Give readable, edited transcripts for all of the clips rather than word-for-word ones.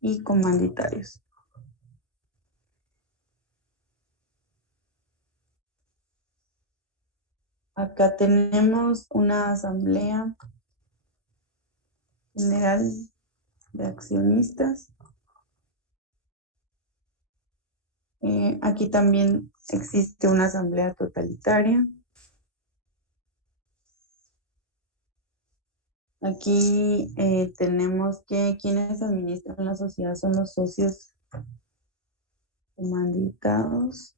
y comanditarios. Acá tenemos una asamblea general de accionistas. Aquí también existe una asamblea totalitaria. Aquí tenemos que quienes administran la sociedad son los socios comanditados.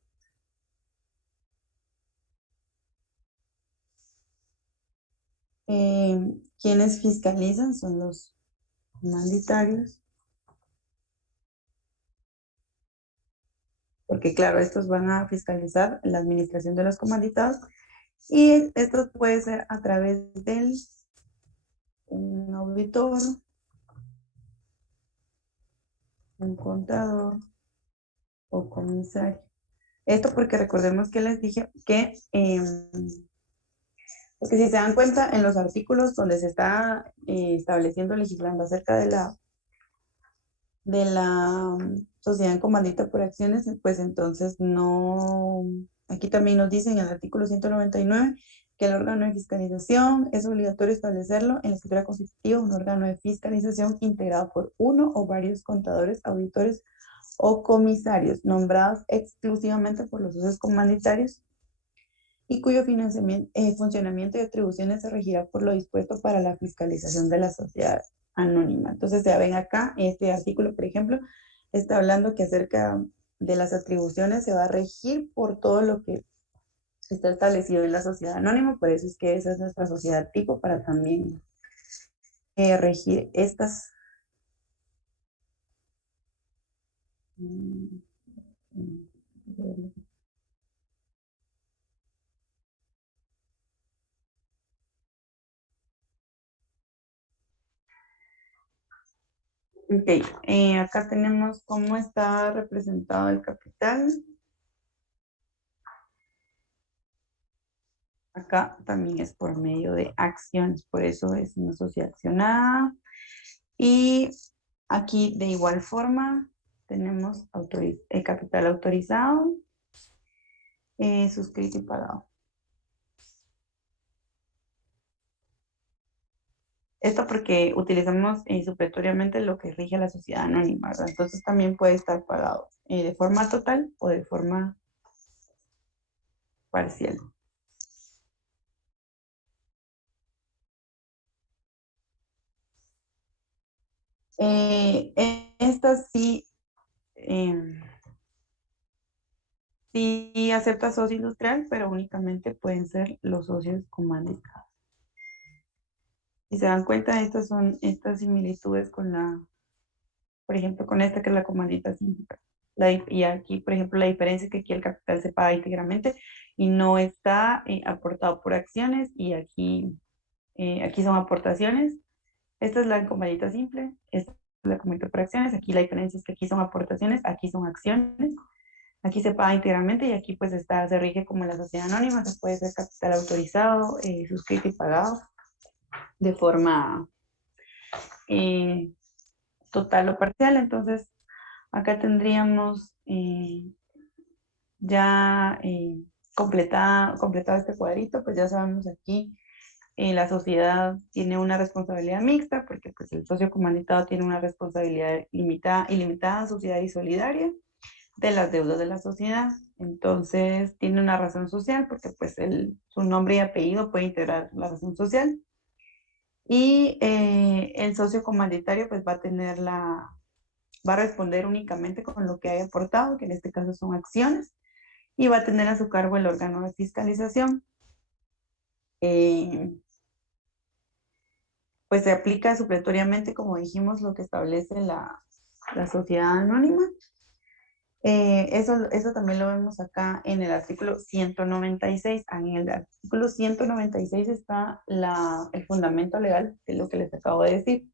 Quienes fiscalizan son los comanditarios. Porque claro, estos van a fiscalizar la administración de los comanditados y esto puede ser a través de un auditor, un contador o comisario. Esto porque recordemos que les dije que, porque si se dan cuenta en los artículos donde se está estableciendo, legislando acerca de la sociedad en comandita por acciones, pues entonces no, aquí también nos dicen en el artículo 199 que el órgano de fiscalización es obligatorio establecerlo en la escritura constitutiva, un órgano de fiscalización integrado por uno o varios contadores, auditores o comisarios nombrados exclusivamente por los socios comanditarios y cuyo funcionamiento y atribuciones se regirá por lo dispuesto para la fiscalización de la sociedad anónima. Entonces, ya ven acá, este artículo, por ejemplo, está hablando que acerca de las atribuciones se va a regir por todo lo que está establecido en la sociedad anónima, por eso es que esa es nuestra sociedad tipo para también regir estas. Ok, acá tenemos cómo está representado el capital. Acá también es por medio de acciones, por eso es una sociedad accionada. Y aquí de igual forma tenemos el capital autorizado, suscrito y pagado. Esto porque utilizamos supletoriamente lo que rige la sociedad anónima, ¿verdad? Entonces también puede estar pagado de forma total o de forma parcial. Esta sí, sí acepta socio industrial, pero únicamente pueden ser los socios comandados. Si se dan cuenta, estas son estas similitudes con la, por ejemplo, con esta que es la comandita simple. Y aquí, por ejemplo, la diferencia es que aquí el capital se paga íntegramente y no está aportado por acciones y aquí son aportaciones. Esta es la comandita simple, esta es la comandita por acciones. Aquí la diferencia es que aquí son aportaciones, aquí son acciones. Aquí se paga íntegramente y aquí pues se rige como la sociedad anónima, se puede ser capital autorizado, suscrito y pagado de forma total o parcial. Entonces, acá tendríamos ya completado este cuadrito, pues ya sabemos aquí la sociedad tiene una responsabilidad mixta porque pues el socio comanditado tiene una responsabilidad ilimitada, sociedad y solidaria de las deudas de la sociedad. Entonces tiene una razón social porque pues su nombre y apellido puede integrar la razón social. Y el socio comanditario pues va a responder únicamente con lo que haya aportado, que en este caso son acciones, y va a tener a su cargo el órgano de fiscalización. Pues se aplica supletoriamente, como dijimos, lo que establece la sociedad anónima. Eso también lo vemos acá en el artículo 196. En el artículo 196 está el fundamento legal de lo que les acabo de decir.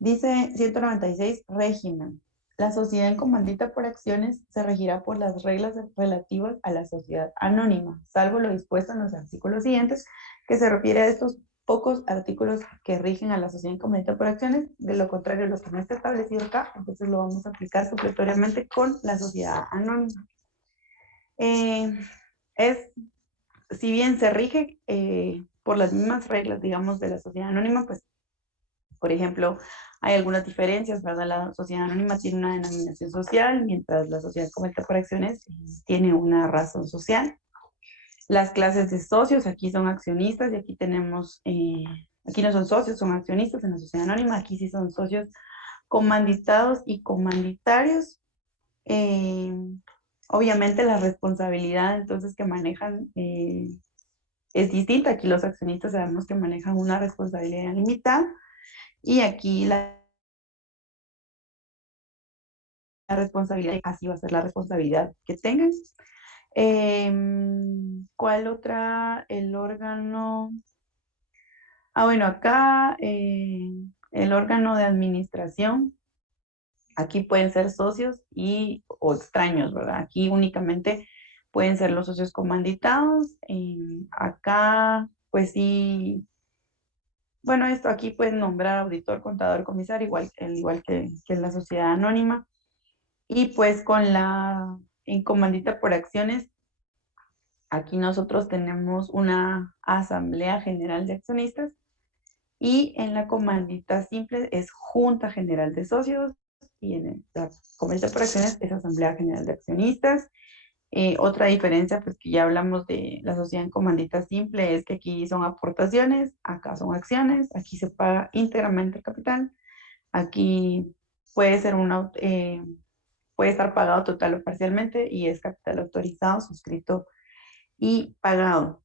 Dice 196, régimen. La sociedad en comandita por acciones se regirá por las reglas relativas a la sociedad anónima, salvo lo dispuesto en los artículos siguientes, que se refiere a estos pocos artículos que rigen a la sociedad comunitaria por acciones, de lo contrario, los que no está establecido acá, entonces lo vamos a aplicar supletoriamente con la sociedad anónima. Si bien se rige por las mismas reglas, digamos, de la sociedad anónima, pues, por ejemplo, hay algunas diferencias, ¿verdad? La sociedad anónima tiene una denominación social, mientras la sociedad comunitaria por acciones tiene una razón social. Las clases de socios, aquí son accionistas y aquí tenemos, aquí no son socios, son accionistas en la sociedad anónima, aquí sí son socios comanditados y comanditarios. Obviamente la responsabilidad entonces que manejan es distinta. Aquí los accionistas sabemos que manejan una responsabilidad limitada y aquí la responsabilidad, así va a ser la responsabilidad que tengan. ¿Cuál otra? El órgano. Bueno, acá el órgano de administración, aquí pueden ser socios o extraños, ¿verdad? Aquí únicamente pueden ser los socios comanditados. Acá, pues sí, bueno, esto aquí pueden nombrar auditor, contador, comisario, igual que en la sociedad anónima. Y pues en comandita por acciones, aquí nosotros tenemos una asamblea general de accionistas y en la comandita simple es junta general de socios y en la comandita por acciones es asamblea general de accionistas. Otra diferencia, pues que ya hablamos de la sociedad en comandita simple, es que aquí son aportaciones, acá son acciones, aquí se paga íntegramente el capital, aquí puede ser puede estar pagado total o parcialmente y es capital autorizado, suscrito y pagado.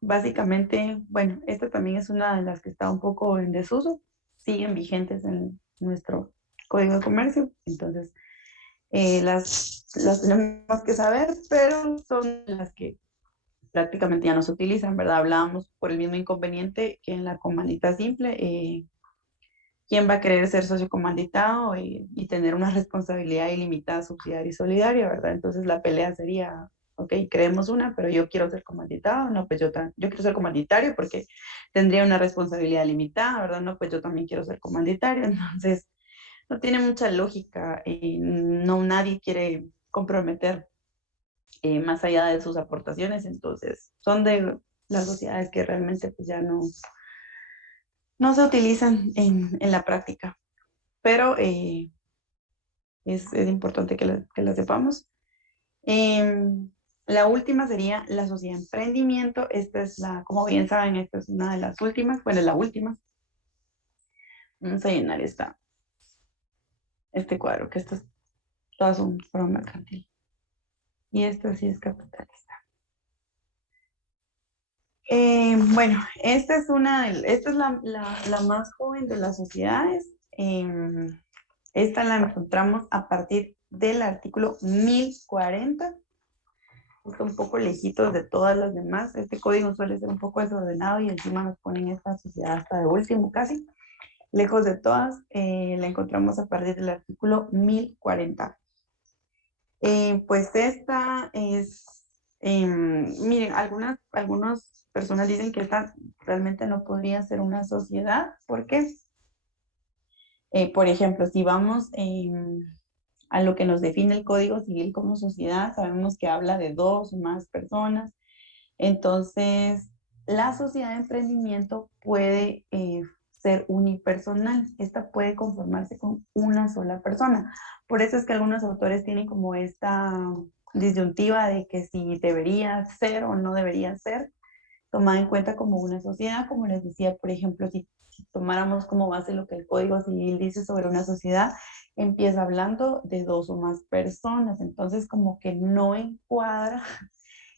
Básicamente, bueno, esta también es una de las que está un poco en desuso, siguen vigentes en nuestro Código de Comercio, entonces las tenemos que saber, pero son las que prácticamente ya no se utilizan, ¿verdad? Hablábamos por el mismo inconveniente que en la comandita simple, ¿quién va a querer ser socio comanditado y tener una responsabilidad ilimitada, subsidiaria y solidaria, ¿verdad? Entonces la pelea sería, ok, creemos una, pero yo quiero ser comanditado, no, pues yo quiero ser comanditario porque tendría una responsabilidad limitada, ¿verdad? No, pues yo también quiero ser comanditario, entonces no tiene mucha lógica, no nadie quiere comprometer más allá de sus aportaciones, entonces son de las sociedades que realmente pues ya no se utilizan en la práctica, pero es importante que la sepamos. La última sería la sociedad de emprendimiento. Esta es como bien saben, esta es una de las últimas, bueno, la última. Vamos a llenar este cuadro, que estas todas son para mercantil. Y esta sí es capitalista. Bueno, esta es la más joven de las sociedades. Esta la encontramos a partir del artículo 1040. Está un poco lejitos de todas las demás. Este código suele ser un poco desordenado y encima nos ponen esta sociedad hasta de último casi. Lejos de todas, la encontramos a partir del artículo 1040. Pues esta es, miren, algunas personas dicen que esta realmente no podría ser una sociedad, porque, por ejemplo, si vamos a lo que nos define el Código Civil como sociedad, sabemos que habla de dos o más personas, entonces la sociedad de emprendimiento puede ser unipersonal, esta puede conformarse con una sola persona. Por eso es que algunos autores tienen como esta disyuntiva de que si debería ser o no debería ser tomada en cuenta como una sociedad, como les decía, por ejemplo, si tomáramos como base lo que el Código Civil dice sobre una sociedad, empieza hablando de dos o más personas, entonces como que no encuadra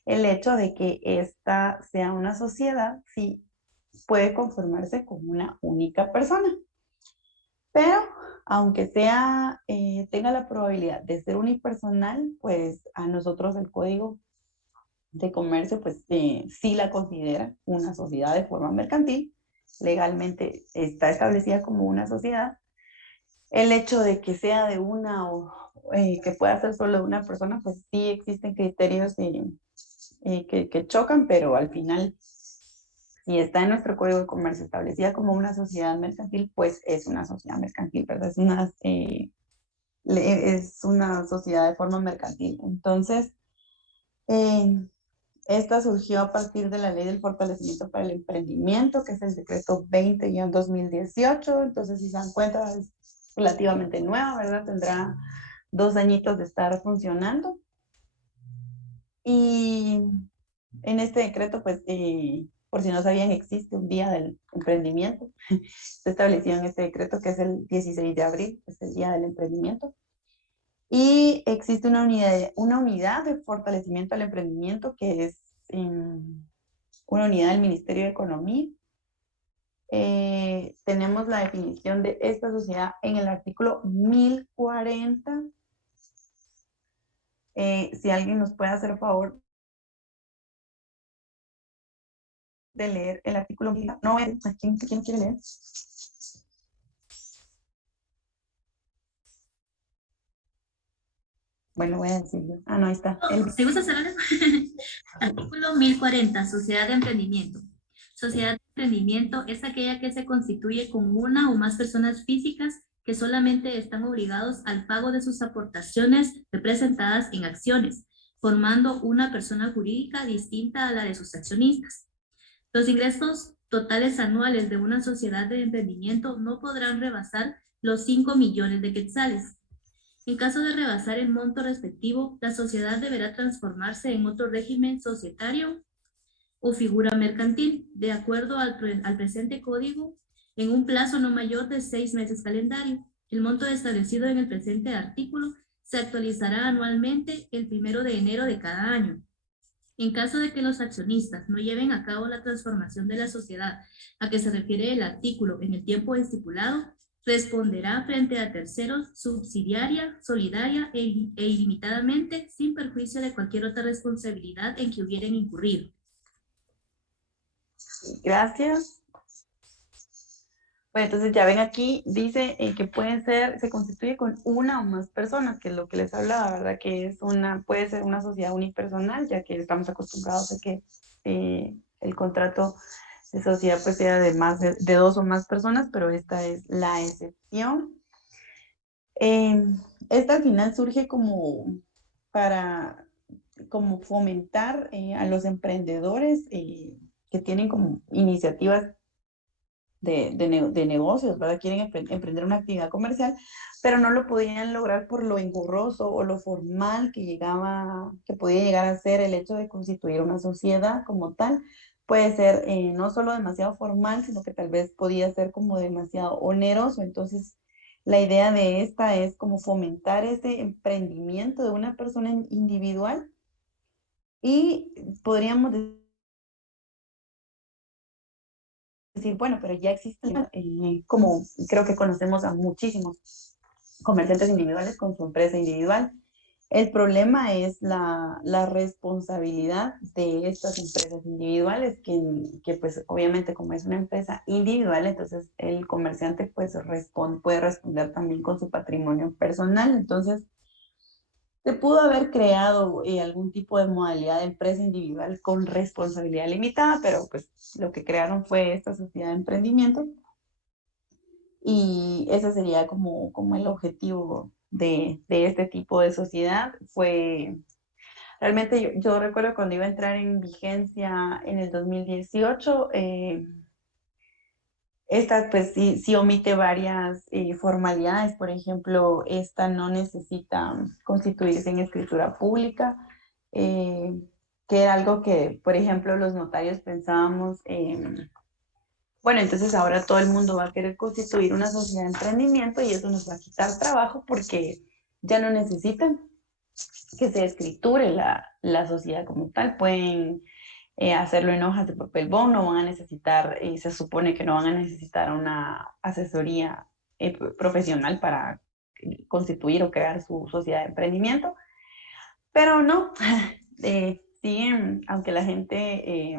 el hecho de que esta sea una sociedad si puede conformarse con una única persona. Pero aunque tenga la probabilidad de ser unipersonal, pues a nosotros el Código de Comercio pues sí la considera una sociedad de forma mercantil. Legalmente está establecida como una sociedad. El hecho de que sea de una o que pueda ser solo de una persona, pues sí existen criterios que chocan, pero al final si está en nuestro Código de Comercio establecida como una sociedad mercantil, pues es una sociedad mercantil, ¿verdad? Es una sociedad de forma mercantil. Entonces, eh, esta surgió a partir de la Ley del Fortalecimiento para el Emprendimiento, que es el decreto 20-2018. Entonces, si se dan cuenta, es relativamente nueva, ¿verdad? Tendrá 2 añitos de estar funcionando. Y en este decreto, pues, por si no sabían, existe un día del emprendimiento. Se estableció en este decreto que es el 16 de abril, es el Día del Emprendimiento. Y existe una unidad de fortalecimiento al emprendimiento que es una unidad del Ministerio de Economía. Tenemos la definición de esta sociedad en el artículo 1040. Si alguien nos puede hacer el favor de leer el artículo 1000. No, ¿quién quiere leer? Bueno, voy a decirlo. Ah, no, ahí está. ¿Te gusta hacer algo? Artículo 1040, Sociedad de Emprendimiento. Sociedad de emprendimiento es aquella que se constituye con una o más personas físicas que solamente están obligados al pago de sus aportaciones representadas en acciones, formando una persona jurídica distinta a la de sus accionistas. Los ingresos totales anuales de una sociedad de emprendimiento no podrán rebasar los 5 millones de quetzales. En caso de rebasar el monto respectivo, la sociedad deberá transformarse en otro régimen societario o figura mercantil, de acuerdo al presente código, en un plazo no mayor de 6 meses calendario. El monto establecido en el presente artículo se actualizará anualmente el 1 de enero de cada año. En caso de que los accionistas no lleven a cabo la transformación de la sociedad a que se refiere el artículo en el tiempo estipulado, responderá frente a terceros subsidiaria, solidaria e ilimitadamente sin perjuicio de cualquier otra responsabilidad en que hubieran incurrido. Gracias. Bueno, entonces ya ven aquí, dice que se constituye con una o más personas, que es lo que les hablaba, ¿verdad? Que puede ser una sociedad unipersonal, ya que estamos acostumbrados a que el contrato de sociedad pues sea de más de 2 o más personas, pero esta es la excepción. Esta al final surge para fomentar a los emprendedores que tienen como iniciativas de negocios, ¿verdad? Quieren emprender una actividad comercial, pero no lo podían lograr por lo engorroso o lo formal que podía llegar a ser el hecho de constituir una sociedad como tal. Puede ser no solo demasiado formal, sino que tal vez podía ser como demasiado oneroso. Entonces, la idea de esta es como fomentar ese emprendimiento de una persona individual y podríamos decir, bueno, pero ya existe, como creo que conocemos a muchísimos comerciantes individuales con su empresa individual. El problema es la responsabilidad de estas empresas individuales, que pues obviamente como es una empresa individual, entonces el comerciante pues puede responder también con su patrimonio personal. Entonces, se pudo haber creado algún tipo de modalidad de empresa individual con responsabilidad limitada, pero pues lo que crearon fue esta sociedad de emprendimiento y ese sería como el objetivo de este tipo de sociedad. Realmente yo recuerdo cuando iba a entrar en vigencia en el 2018, esta pues sí omite varias formalidades. Por ejemplo, esta no necesita constituirse en escritura pública, eh, que era algo que, por ejemplo, los notarios pensábamos, bueno, entonces ahora todo el mundo va a querer constituir una sociedad de emprendimiento y eso nos va a quitar trabajo porque ya no necesitan que se escriture la sociedad como tal. Pueden hacerlo en hojas de papel bond, no van a necesitar, se supone que no van a necesitar una asesoría profesional para constituir o crear su sociedad de emprendimiento, pero no, siguen, aunque la gente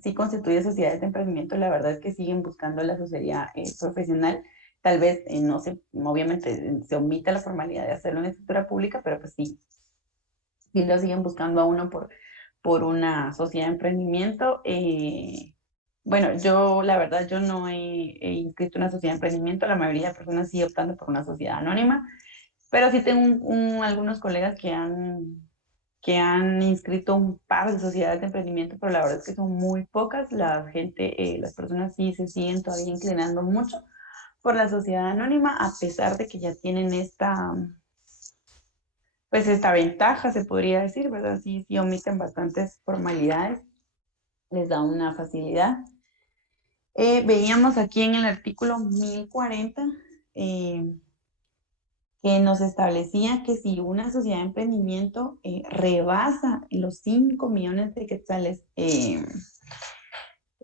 sí constituye sociedades de emprendimiento, la verdad es que siguen buscando la asesoría profesional. Tal vez, no sé, obviamente se omite la formalidad de hacerlo en escritura pública, pero pues sí lo siguen buscando a uno por una sociedad de emprendimiento. Bueno, yo la verdad yo no he inscrito una sociedad de emprendimiento, la mayoría de personas sigue optando por una sociedad anónima, pero sí tengo algunos colegas que han inscrito un par de sociedades de emprendimiento, pero la verdad es que son muy pocas. La gente, las personas sí se siguen todavía inclinando mucho por la sociedad anónima, a pesar de que ya tienen pues esta ventaja, se podría decir, ¿verdad? Sí, sí omiten bastantes formalidades, les da una facilidad. Veíamos aquí en el artículo 1040 eh, que nos establecía que si una sociedad de emprendimiento rebasa los 5 millones de quetzales,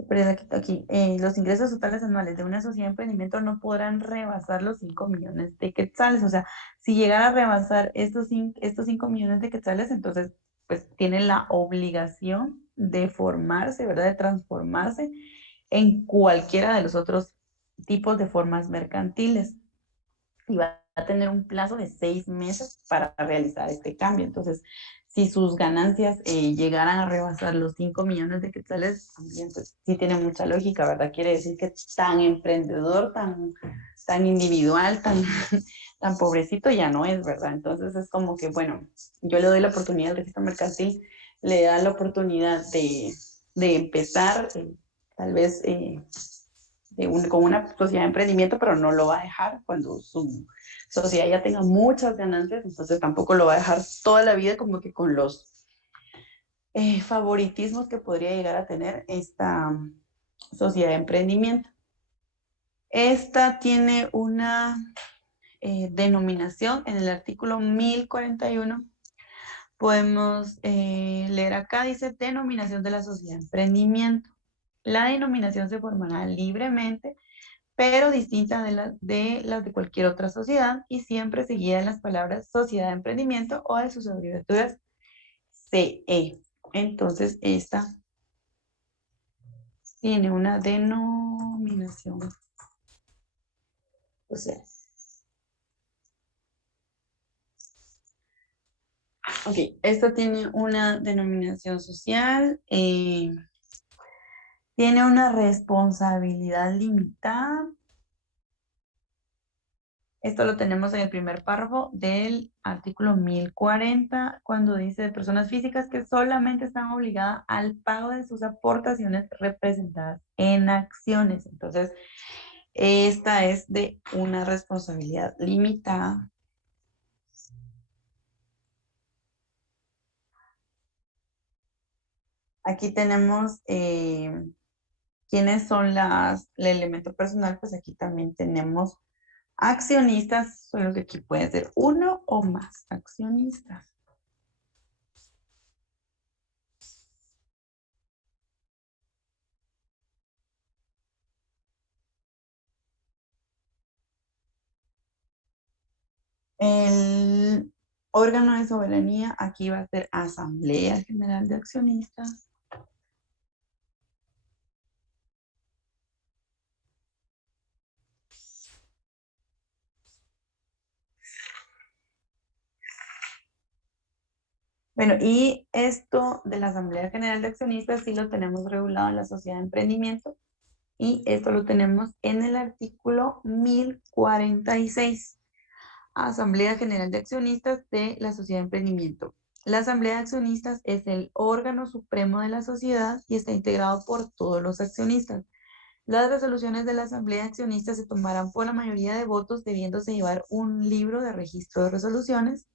perdón, aquí, los ingresos totales anuales de una sociedad de emprendimiento no podrán rebasar los 5 millones de quetzales. O sea, si llegara a rebasar estos 5 millones de quetzales, entonces pues tiene la obligación de formarse, ¿verdad? De transformarse en cualquiera de los otros tipos de formas mercantiles y va a tener un plazo de 6 meses para realizar este cambio. Entonces, si sus ganancias llegaran a rebasar los 5 millones de quetzales, también pues sí tiene mucha lógica, ¿verdad? Quiere decir que tan emprendedor, tan individual, tan pobrecito ya no es, ¿verdad? Entonces es como que, bueno, yo le doy la oportunidad al registro mercantil, le da la oportunidad de empezar, tal vez con una sociedad de emprendimiento, pero no lo va a dejar cuando su sociedad ya tenga muchas ganancias, entonces tampoco lo va a dejar toda la vida como que con los favoritismos que podría llegar a tener esta sociedad de emprendimiento. Esta tiene una denominación en el artículo 1041. Podemos leer acá, dice denominación de la sociedad de emprendimiento. La denominación se formará libremente, pero distinta de las de cualquier otra sociedad y siempre seguida en las palabras sociedad de emprendimiento o de sus abreviaturas CE. Entonces, esta tiene una denominación. O sea, ok, esta tiene una denominación social, tiene una responsabilidad limitada. Esto lo tenemos en el primer párrafo del artículo 1040, cuando dice de personas físicas que solamente están obligadas al pago de sus aportaciones representadas en acciones. Entonces, esta es de una responsabilidad limitada. Aquí tenemos quiénes son el elemento personal, pues aquí también tenemos accionistas, solo que aquí pueden ser uno o más accionistas. El órgano de soberanía aquí va a ser Asamblea General de Accionistas. Bueno, y esto de la Asamblea General de Accionistas sí lo tenemos regulado en la sociedad de emprendimiento y esto lo tenemos en el artículo 1046. Asamblea General de Accionistas de la Sociedad de Emprendimiento. La Asamblea de Accionistas es el órgano supremo de la sociedad y está integrado por todos los accionistas. Las resoluciones de la Asamblea de Accionistas se tomarán por la mayoría de votos, debiéndose llevar un libro de registro de resoluciones.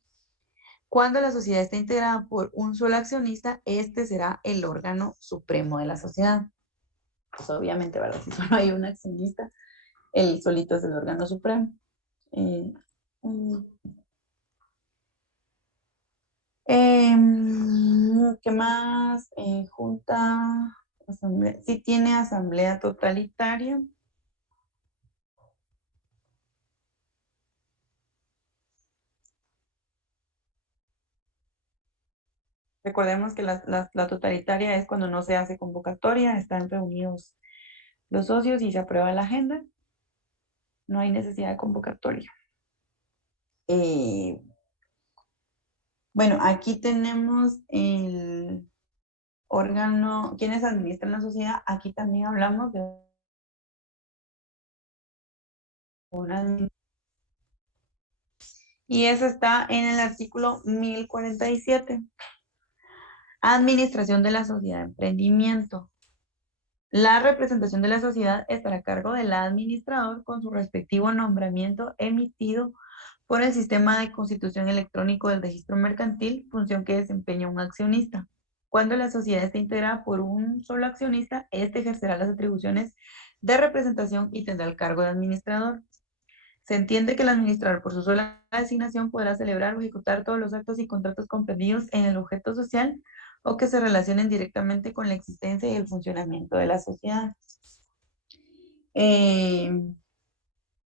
Cuando la sociedad está integrada por un solo accionista, este será el órgano supremo de la sociedad. Pues obviamente, ¿verdad? Si solo hay un accionista, él solito es el órgano supremo. Eh, ¿Qué más? Junta, asamblea, sí tiene asamblea totalitaria. Recordemos que la totalitaria es cuando no se hace convocatoria, están reunidos los socios y se aprueba la agenda. No hay necesidad de convocatoria. Bueno, aquí tenemos órgano, quienes administran la sociedad, aquí también hablamos de una. Y eso está en el artículo 1047. Administración de la sociedad de emprendimiento. La representación de la sociedad estará a cargo del administrador con su respectivo nombramiento emitido por el sistema de constitución electrónico del registro mercantil, función que desempeña un accionista. Cuando la sociedad esté integrada por un solo accionista, este ejercerá las atribuciones de representación y tendrá el cargo de administrador. Se entiende que el administrador, por su sola designación, podrá celebrar o ejecutar todos los actos y contratos comprendidos en el objeto social o que se relacionen directamente con la existencia y el funcionamiento de la sociedad. Eh,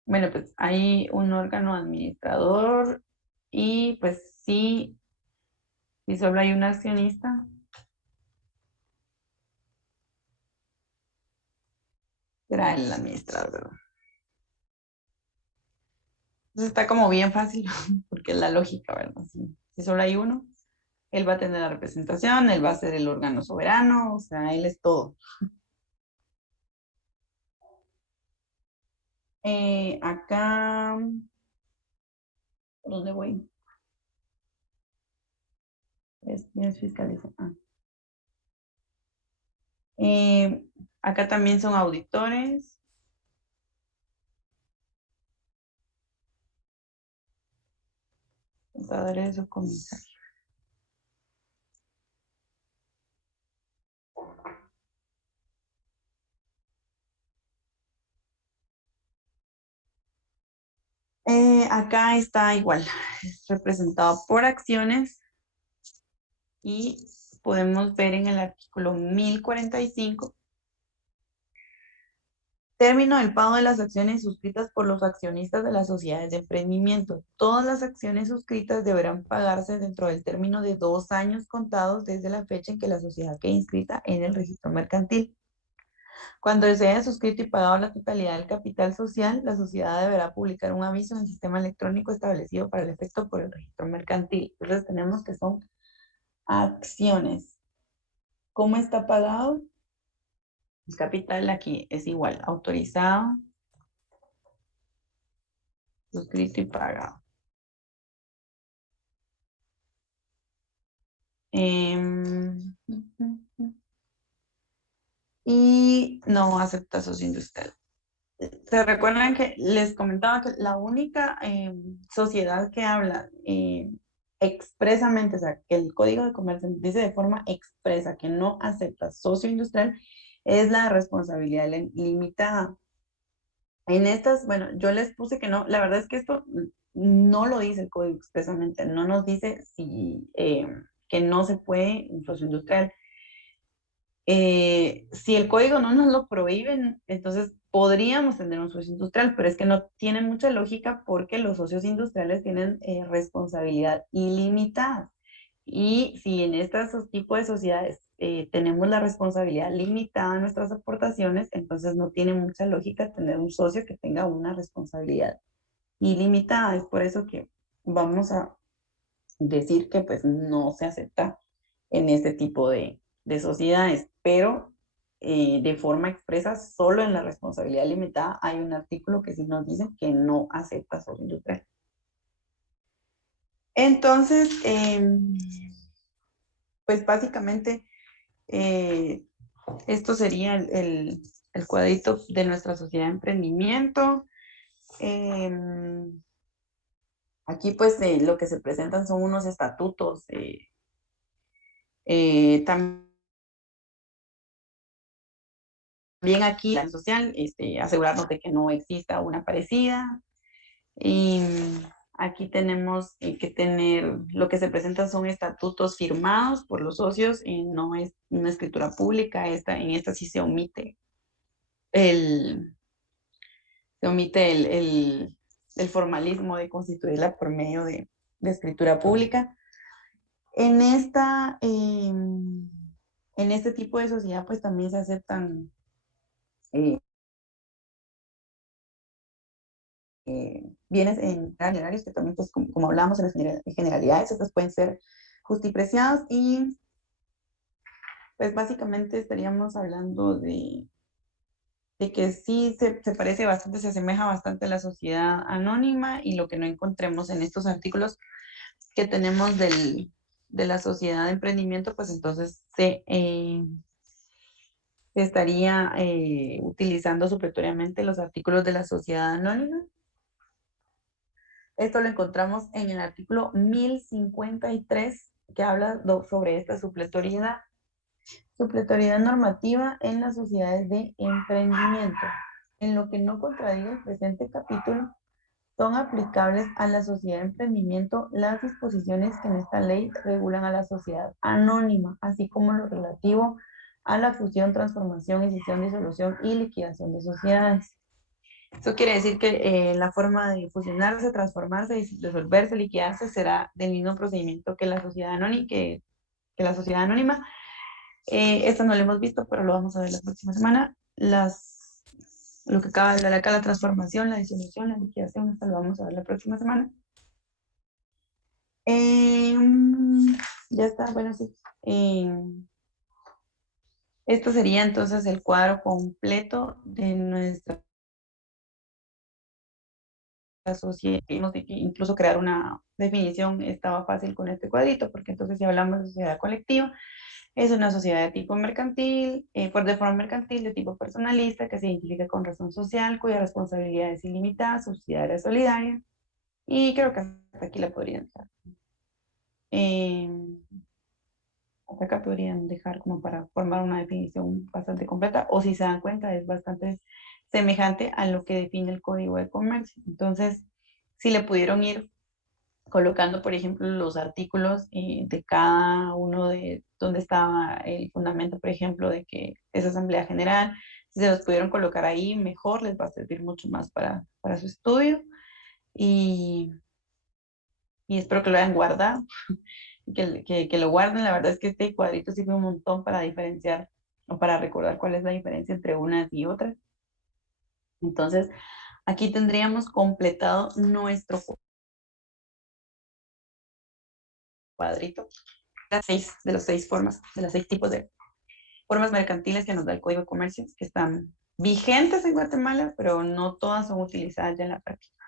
bueno, pues hay un órgano administrador y pues sí, si solo hay un accionista, será el administrador, ¿verdad? Entonces está como bien fácil, porque es la lógica, ¿verdad? Si solo hay uno, él va a tener la representación, él va a ser el órgano soberano, o sea, él es todo. Acá, ¿por dónde voy? Es fiscalización. Acá también son auditores. Contadores o comisarios. Acá está igual, es representado por acciones y podemos ver en el artículo 1045 término del pago de las acciones suscritas por los accionistas de las sociedades de emprendimiento. Todas las acciones suscritas deberán pagarse dentro del término de 2 años contados desde la fecha en que la sociedad quede inscrita en el registro mercantil. Cuando se haya suscrito y pagado la totalidad del capital social, la sociedad deberá publicar un aviso en el sistema electrónico establecido para el efecto por el registro mercantil. Entonces tenemos que son acciones. ¿Cómo está pagado? El capital aquí es igual, autorizado, suscrito y pagado. Y no acepta socio industrial. ¿Se recuerdan que les comentaba que la única sociedad que habla expresamente, o sea, que el Código de Comercio dice de forma expresa que no acepta socio industrial, es la responsabilidad limitada? En estas, bueno, yo les puse que no, la verdad es que esto no lo dice el código expresamente, no nos dice si, que no se puede un socio industrial. Si el código no nos lo prohíbe, entonces podríamos tener un socio industrial, pero es que no tiene mucha lógica porque los socios industriales tienen responsabilidad ilimitada. Y si en estos tipos de sociedades tenemos la responsabilidad limitada de nuestras aportaciones, entonces no tiene mucha lógica tener un socio que tenga una responsabilidad ilimitada. Es por eso que vamos a decir que pues no se acepta en este tipo de sociedades, pero de forma expresa, solo en la responsabilidad limitada hay un artículo que sí nos dice que no acepta socio industrial. Entonces, pues básicamente esto sería el cuadrito de nuestra sociedad de emprendimiento. Aquí pues lo que se presentan son unos estatutos. También aquí la social, asegurarnos de que no exista una parecida. Y aquí tenemos que tener, lo que se presenta son estatutos firmados por los socios y no es una escritura pública. En esta sí el, se omite el formalismo de constituirla por medio de escritura pública. En este tipo de sociedad pues también se aceptan eh, bienes en generales que también pues como hablamos en las generalidades, estas pueden ser justipreciados y pues básicamente estaríamos hablando de que sí se parece bastante, se asemeja bastante a la sociedad anónima y lo que no encontremos en estos artículos que tenemos de la sociedad de emprendimiento, pues entonces se estaría utilizando supletoriamente los artículos de la sociedad anónima. Esto lo encontramos en el artículo 1053 que habla sobre esta supletoriedad normativa en las sociedades de emprendimiento. En lo que no contradiga el presente capítulo, son aplicables a la sociedad de emprendimiento las disposiciones que en esta ley regulan a la sociedad anónima, así como lo relativo a la fusión, transformación, escisión, disolución y liquidación de sociedades. Eso quiere decir que la forma de fusionarse, transformarse, disolverse, liquidarse será del mismo procedimiento que la sociedad anónima. Que la sociedad anónima. Esto no lo hemos visto, pero lo vamos a ver la próxima semana. Lo que acaba de hablar acá, la transformación, la disolución, la liquidación, esto lo vamos a ver la próxima semana. Ya está, bueno, sí. Esto sería entonces el cuadro completo de nuestra sociedad. Incluso crear una definición estaba fácil con este cuadrito, porque entonces si hablamos de sociedad colectiva, es una sociedad de tipo mercantil, de forma mercantil, de tipo personalista, que se identifica con razón social, cuya responsabilidad es ilimitada, subsidiaria, solidaria. Y creo que hasta aquí la podrían dejar. Hasta acá podrían dejar como para formar una definición bastante completa, o si se dan cuenta, es bastante semejante a lo que define el Código de Comercio. Entonces, si le pudieron ir colocando, por ejemplo, los artículos de cada uno de donde estaba el fundamento, por ejemplo, de que es Asamblea General, si se los pudieron colocar ahí, mejor, les va a servir mucho más para su estudio y, y espero que lo hayan guardado, que lo guarden. La verdad es que este cuadrito sirve un montón para diferenciar o para recordar cuál es la diferencia entre unas y otras. Entonces, aquí tendríamos completado nuestro cuadrito de las seis formas, de las seis tipos de formas mercantiles que nos da el Código de Comercio, que están vigentes en Guatemala, pero no todas son utilizadas ya en la práctica.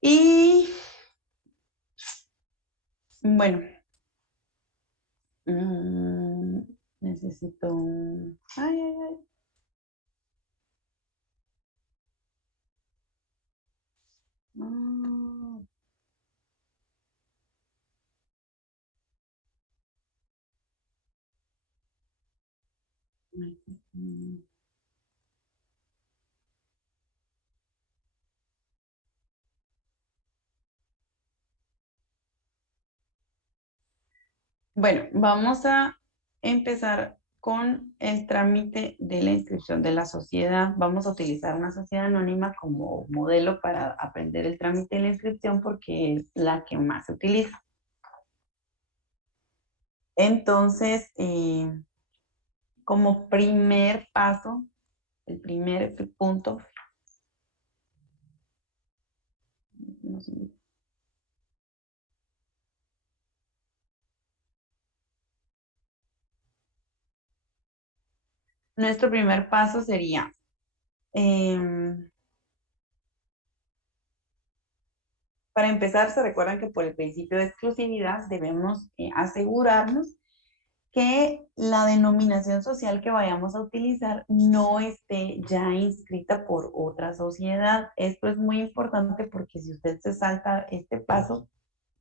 Y bueno, necesito... Ay, ay, ay. No. Bueno, vamos a empezar con el trámite de la inscripción de la sociedad. Vamos a utilizar una sociedad anónima como modelo para aprender el trámite de la inscripción porque es la que más se utiliza. Entonces, como primer paso, el primer punto, nuestro primer paso sería para empezar, se recuerdan que por el principio de exclusividad debemos asegurarnos que la denominación social que vayamos a utilizar no esté ya inscrita por otra sociedad. Esto es muy importante porque si usted se salta este paso,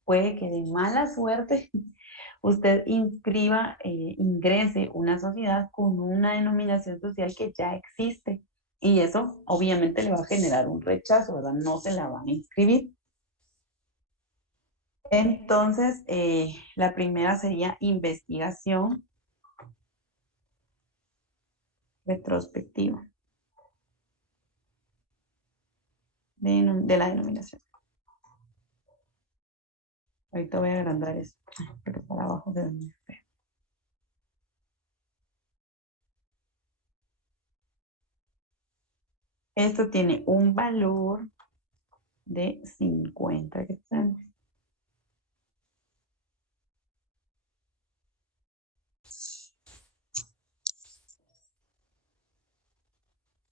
puede que de mala suerte usted ingrese una sociedad con una denominación social que ya existe. Y eso obviamente le va a generar un rechazo, ¿verdad? No se la van a inscribir. Entonces, la primera sería investigación retrospectiva de la denominación. Ahorita voy a agrandar eso, porque para abajo de donde esté. Esto tiene un valor de 50 quetzales.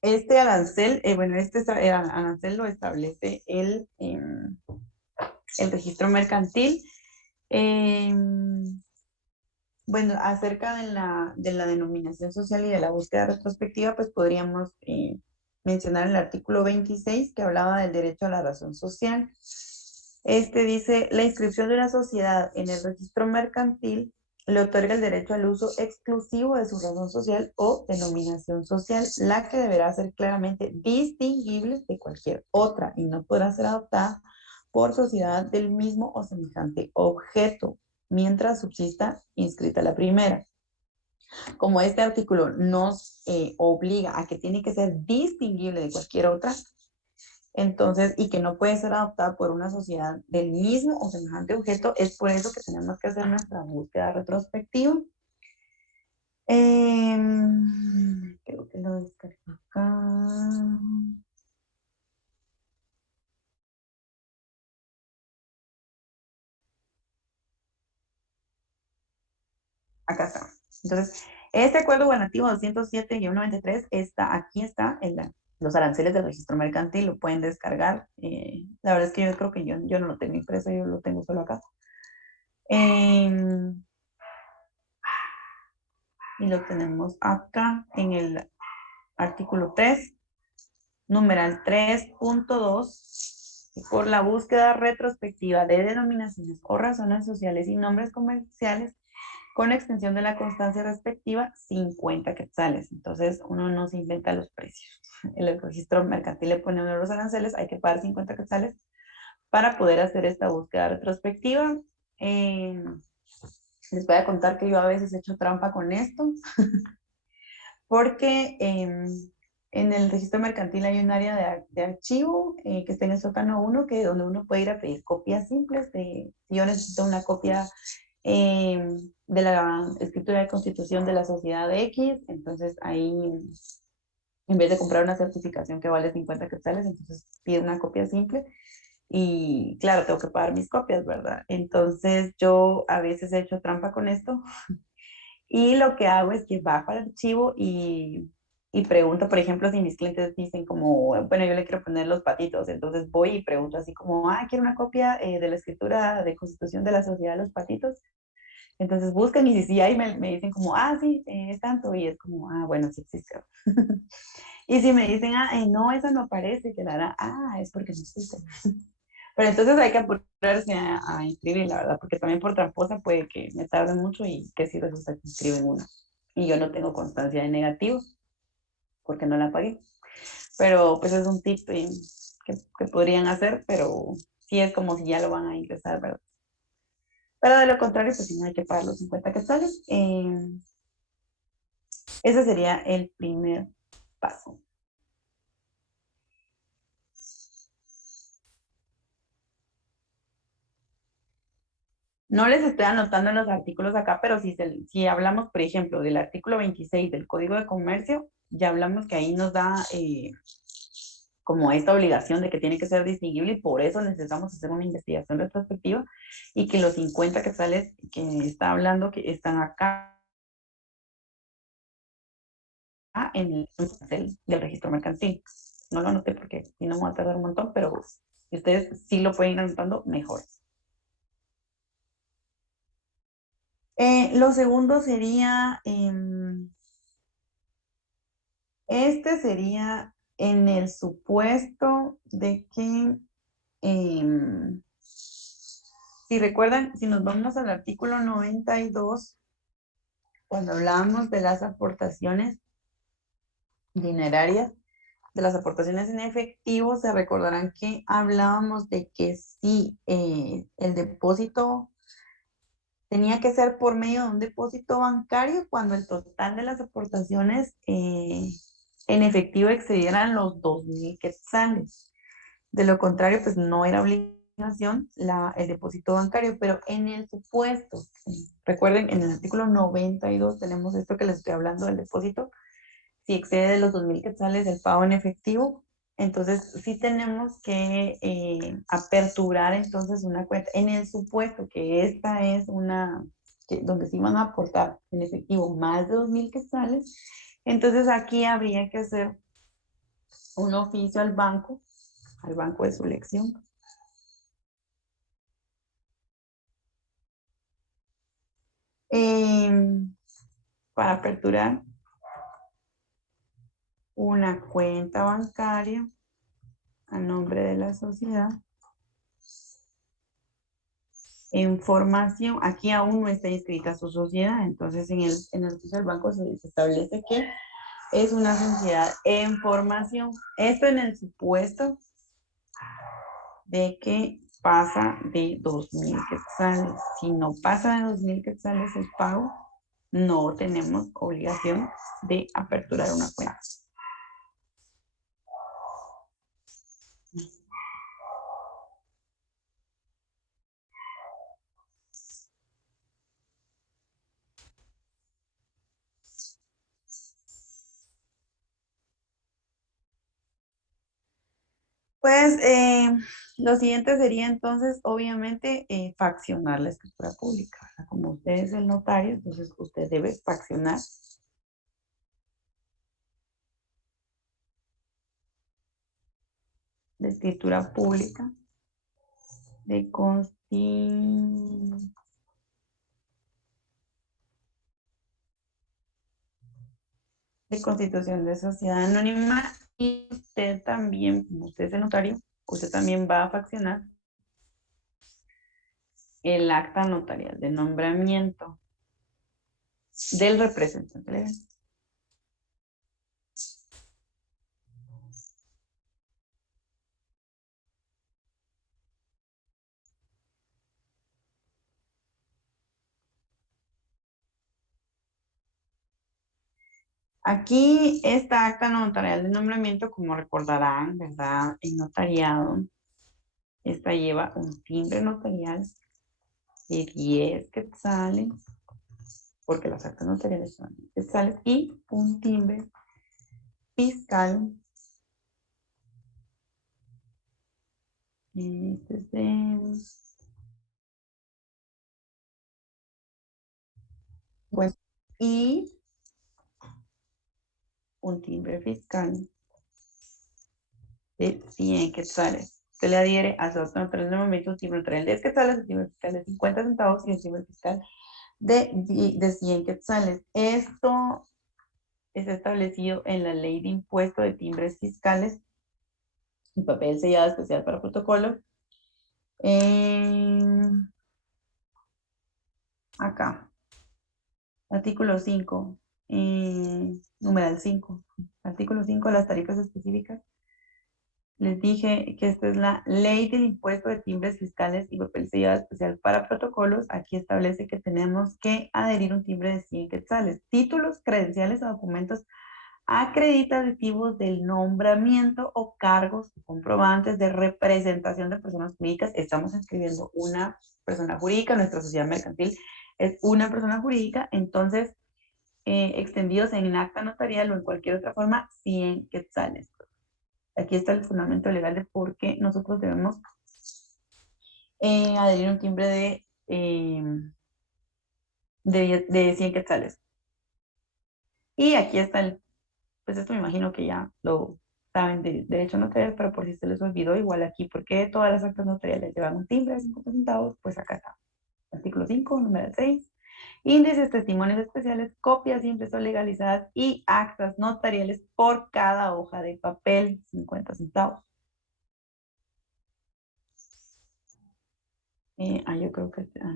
Este arancel, arancel lo establece el registro mercantil. Bueno, acerca de la denominación social y de la búsqueda retrospectiva, pues podríamos mencionar el artículo 26 que hablaba del derecho a la razón social. Este dice, la inscripción de una sociedad en el registro mercantil le otorga el derecho al uso exclusivo de su razón social o denominación social, la que deberá ser claramente distinguible de cualquier otra y no podrá ser adoptada por sociedad del mismo o semejante objeto, mientras subsista inscrita la primera. Como este artículo nos obliga a que tiene que ser distinguible de cualquier otra, entonces, y que no puede ser adoptada por una sociedad del mismo o semejante objeto, es por eso que tenemos que hacer nuestra búsqueda retrospectiva. Creo que lo descargué acá. Acá está. Entonces, este acuerdo gubernativo 207-93 aquí está los aranceles del registro mercantil, lo pueden descargar. La verdad es que yo creo que yo no lo tengo impreso, yo lo tengo solo acá. Y lo tenemos acá en el artículo 3, numeral 3.2, por la búsqueda retrospectiva de denominaciones o razones sociales y nombres comerciales con extensión de la constancia respectiva, 50 quetzales. Entonces, uno no se inventa los precios. El registro mercantil le pone uno de los aranceles, hay que pagar 50 quetzales para poder hacer esta búsqueda retrospectiva. Les voy a contar que yo a veces he hecho trampa con esto, porque en el registro mercantil hay un área de archivo que está en el sótano 1, donde uno puede ir a pedir copias simples si yo necesito una copia de la escritura de constitución de la sociedad X, entonces ahí en vez de comprar una certificación que vale 50 quetzales, entonces pido una copia simple y claro, tengo que pagar mis copias, ¿verdad? Entonces yo a veces he hecho trampa con esto y lo que hago es que bajo al archivo y pregunto, por ejemplo, si mis clientes dicen como, bueno, yo le quiero poner los patitos, entonces voy y pregunto así como, quiero una copia de la escritura de constitución de la sociedad de los patitos. Entonces buscan y si sí hay, me dicen como, sí, es tanto, y es como, bueno, sí existe. Y si me dicen, no, esa no aparece, que la hará, es porque no existe. Pero entonces hay que apurarse a inscribir, la verdad, porque también por tramposa puede que me tarde mucho y que sí resulta que inscriben una. Y yo no tengo constancia de negativo, porque no la pagué. Pero pues es un tip que podrían hacer, pero sí es como si ya lo van a ingresar, ¿verdad? Pero de lo contrario, pues si no hay que pagar los 50 quetzales. Ese sería el primer paso. No les estoy anotando en los artículos acá, pero si hablamos, por ejemplo, del artículo 26 del Código de Comercio, ya hablamos que ahí nos da como esta obligación de que tiene que ser distinguible y por eso necesitamos hacer una investigación retrospectiva y que los 50 quetzales que está hablando que están acá en el del registro mercantil. No lo anoté porque si no me va a tardar un montón, pero si ustedes sí lo pueden ir anotando, mejor. Lo segundo sería, este sería en el supuesto de que, si recuerdan, si nos vamos al artículo 92, cuando hablábamos de las aportaciones dinerarias, de las aportaciones en efectivo, se recordarán que hablábamos de que si el depósito tenía que ser por medio de un depósito bancario cuando el total de las aportaciones en efectivo excedieran los 2,000 quetzales. De lo contrario, pues no era obligación el depósito bancario, pero en el supuesto, recuerden, en el artículo 92 tenemos esto que les estoy hablando del depósito, si excede de los 2,000 quetzales el pago en efectivo, entonces sí tenemos que aperturar entonces una cuenta en el supuesto que esta es donde sí van a aportar en efectivo más de 2,000 quetzales, entonces aquí habría que hacer un oficio al banco de su elección. Para aperturar una cuenta bancaria a nombre de la sociedad. Información, aquí aún no está inscrita su sociedad, entonces en el oficio del banco se establece que es una sociedad en formación. Esto en el supuesto de que pasa de 2,000 quetzales. Si no pasa de 2,000 quetzales el pago, no tenemos obligación de aperturar una cuenta. Pues lo siguiente sería entonces, obviamente, faccionar la escritura pública. O sea, como usted es el notario, entonces usted debe faccionar la escritura pública de constitución de sociedad anónima, y usted también, como usted es el notario, usted también va a faccionar el acta notarial de nombramiento del representante legal. Aquí esta acta notarial de nombramiento, como recordarán, ¿verdad? En notariado, esta lleva un timbre notarial de 10 quetzales, porque las actas notariales son 10 quetzales, y un timbre fiscal. Este es pues, y un timbre fiscal de 100 quetzales. Se le adhiere a su acta notarial de nombramiento un timbre notarial de 10 quetzales, un timbre fiscal de 50 centavos y un timbre fiscal de 100 quetzales. Esto es establecido en la ley de impuesto de timbres fiscales y papel sellado especial para protocolo. Acá, artículo 5, numeral 5, artículo 5, las tarifas específicas. Les dije que esta es la ley del impuesto de timbres fiscales y papel sellado especial para protocolos. Aquí establece que tenemos que adherir un timbre de 100 quetzales. Títulos, credenciales o documentos acreditativos del nombramiento o cargos o comprobantes de representación de personas jurídicas. Estamos inscribiendo una persona jurídica, nuestra sociedad mercantil es una persona jurídica, entonces extendidos en acta notarial o en cualquier otra forma, 100 quetzales. Aquí está el fundamento legal de por qué nosotros debemos adherir un timbre de 100 quetzales. Y aquí está el, pues esto me imagino que ya lo saben de derecho notarial, pero por si se les olvidó, igual aquí, porque todas las actas notariales llevan un timbre de 50 centavos, pues acá está. Artículo 5, número 6. Índices, testimonios especiales, copias simples o legalizadas y actas notariales por cada hoja de papel, 50 centavos. Yo creo que sí está.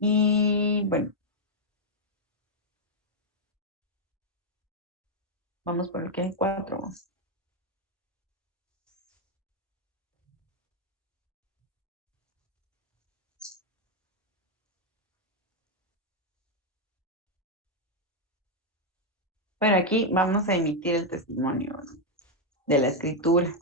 Y bueno, vamos por el que 4. Bueno, aquí vamos a emitir el testimonio de la escritura.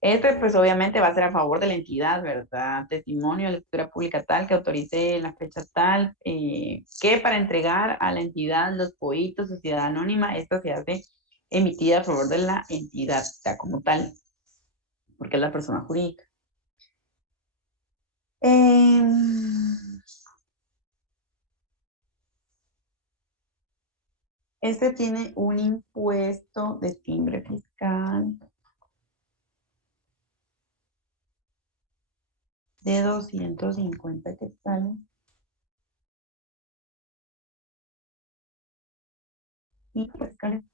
Este, pues obviamente va a ser a favor de la entidad, ¿verdad? Testimonio de la escritura pública tal que autorice en la fecha tal, que para entregar a la entidad los poitos, sociedad anónima, esto se hace emitida a favor de la entidad, o sea, como tal, porque es la persona jurídica. Este tiene un impuesto de timbre fiscal de 250 quetzales. Y fiscales.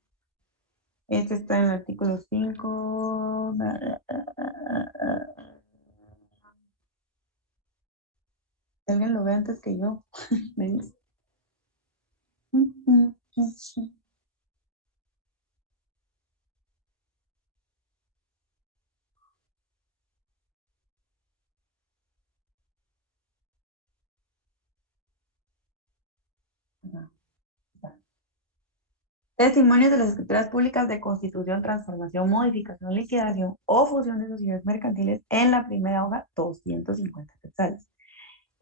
Este está en el artículo 5. Si alguien lo ve antes que yo, me dice. Testimonios de las escrituras públicas de constitución, transformación, modificación, liquidación o fusión de sociedades mercantiles en la primera hoja, 250 quetzales.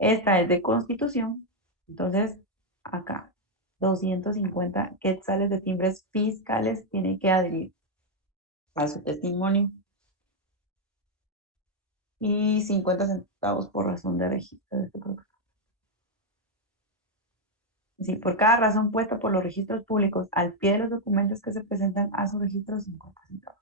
Esta es de constitución, entonces acá, 250 quetzales de timbres fiscales tiene que adherir a su testimonio y 50 centavos por razón de registro de este producto. Sí, por cada razón puesta por los registros públicos al pie de los documentos que se presentan a su registro, 50 centavos.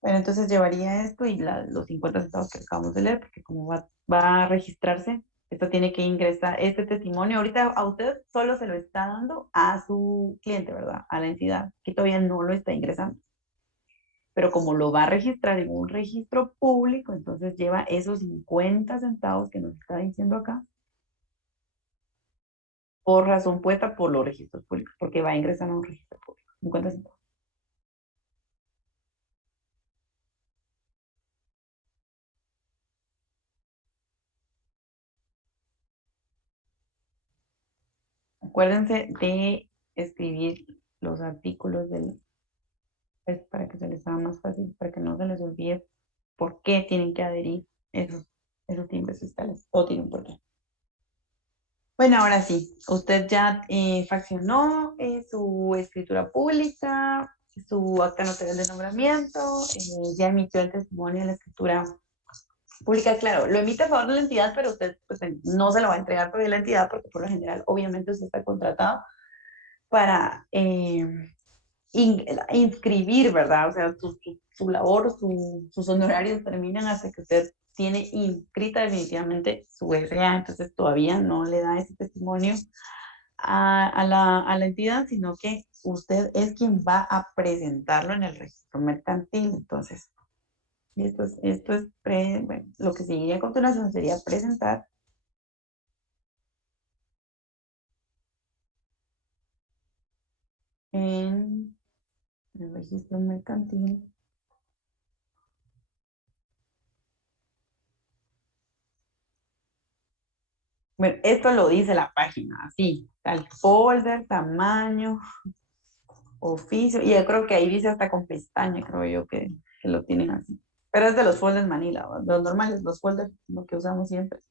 Bueno, entonces llevaría esto y los 50 centavos que acabamos de leer, porque como va a registrarse, esto tiene que ingresar, este testimonio, ahorita a usted solo se lo está dando a su cliente, ¿verdad? A la entidad, que todavía no lo está ingresando. Pero como lo va a registrar en un registro público, entonces lleva esos 50 centavos que nos está diciendo acá, por razón puesta por los registros públicos, porque va a ingresar a un registro público. 50 centavos. Acuérdense de escribir los artículos del para que se les haga más fácil, para que no se les olvide por qué tienen que adherir esos timbres fiscales, o tienen por qué. Bueno, ahora sí, usted ya fraccionó su escritura pública, su acta notarial de nombramiento, ya emitió el testimonio de la escritura pública. Claro, lo emite a favor de la entidad, pero usted pues, no se lo va a entregar por la entidad, porque por lo general, obviamente, usted está contratado para inscribir, ¿verdad? O sea, su labor, sus honorarios terminan hasta que usted tiene inscrita definitivamente su RA, entonces todavía no le da ese testimonio a la entidad, sino que usted es quien va a presentarlo en el registro mercantil. Entonces, bueno, lo que seguiría a continuación sería presentar en el registro mercantil. Bueno, esto lo dice la página, así, tal folder, tamaño, oficio, y yo creo que ahí dice hasta con pestaña, creo yo que lo tienen así. Pero es de los folders Manila, los normales, los folders, lo que usamos siempre.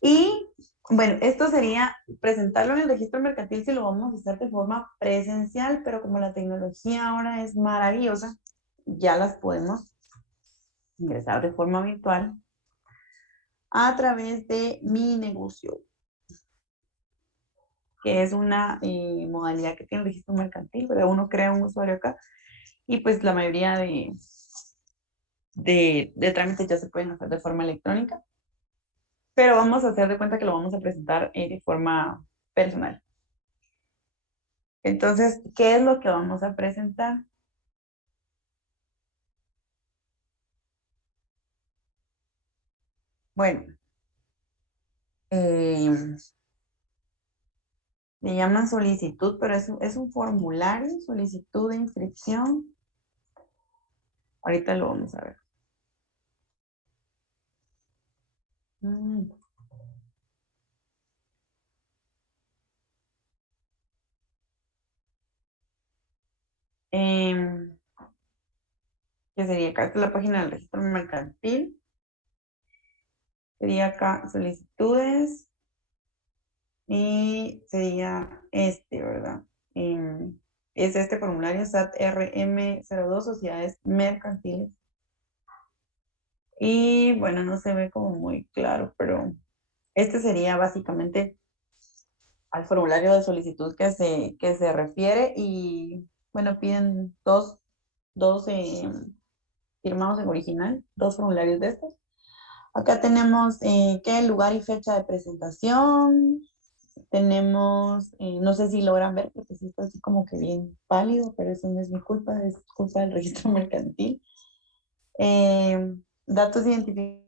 Y bueno, esto sería presentarlo en el registro mercantil si lo vamos a hacer de forma presencial, pero como la tecnología ahora es maravillosa, ya las podemos ingresar de forma virtual a través de Mi Negocio, que es una modalidad que tiene el registro mercantil, ¿verdad? Uno crea un usuario acá y pues la mayoría de trámites ya se pueden hacer de forma electrónica, pero vamos a hacer de cuenta que lo vamos a presentar de forma personal. Entonces, ¿qué es lo que vamos a presentar? Bueno, le llaman solicitud, pero es un formulario, solicitud de inscripción. Ahorita lo vamos a ver. ¿Qué sería acá? Esta es la página del registro mercantil. Sería acá solicitudes y sería ¿verdad? es este formulario SAT RM02, sociedades mercantiles. Y bueno, no se ve como muy claro, pero este sería básicamente al formulario de solicitud que se refiere y bueno, piden dos firmados en original, dos formularios de estos. Acá tenemos qué lugar y fecha de presentación. Tenemos, no sé si logran ver, porque sí está así como que bien pálido, pero eso no es mi culpa, es culpa del registro mercantil. Datos de identificación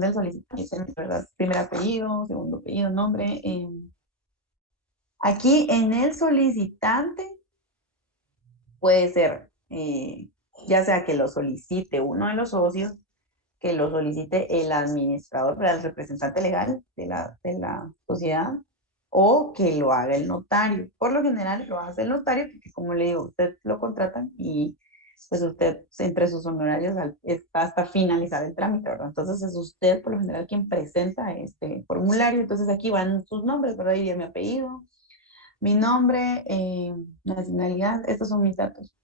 del solicitante, ¿verdad? Primer apellido, segundo apellido, nombre. Aquí en el solicitante puede ser, ya sea que lo solicite uno de los socios, que lo solicite el administrador, ¿verdad? El representante legal de la sociedad, o que lo haga el notario. Por lo general lo hace el notario, porque como le digo, usted lo contratan y pues usted entre sus honorarios está hasta finalizar el trámite, ¿verdad? Entonces es usted por lo general quien presenta este formulario. Entonces aquí van sus nombres, ¿verdad? Iría mi apellido, mi nombre, nacionalidad, estos son mis datos.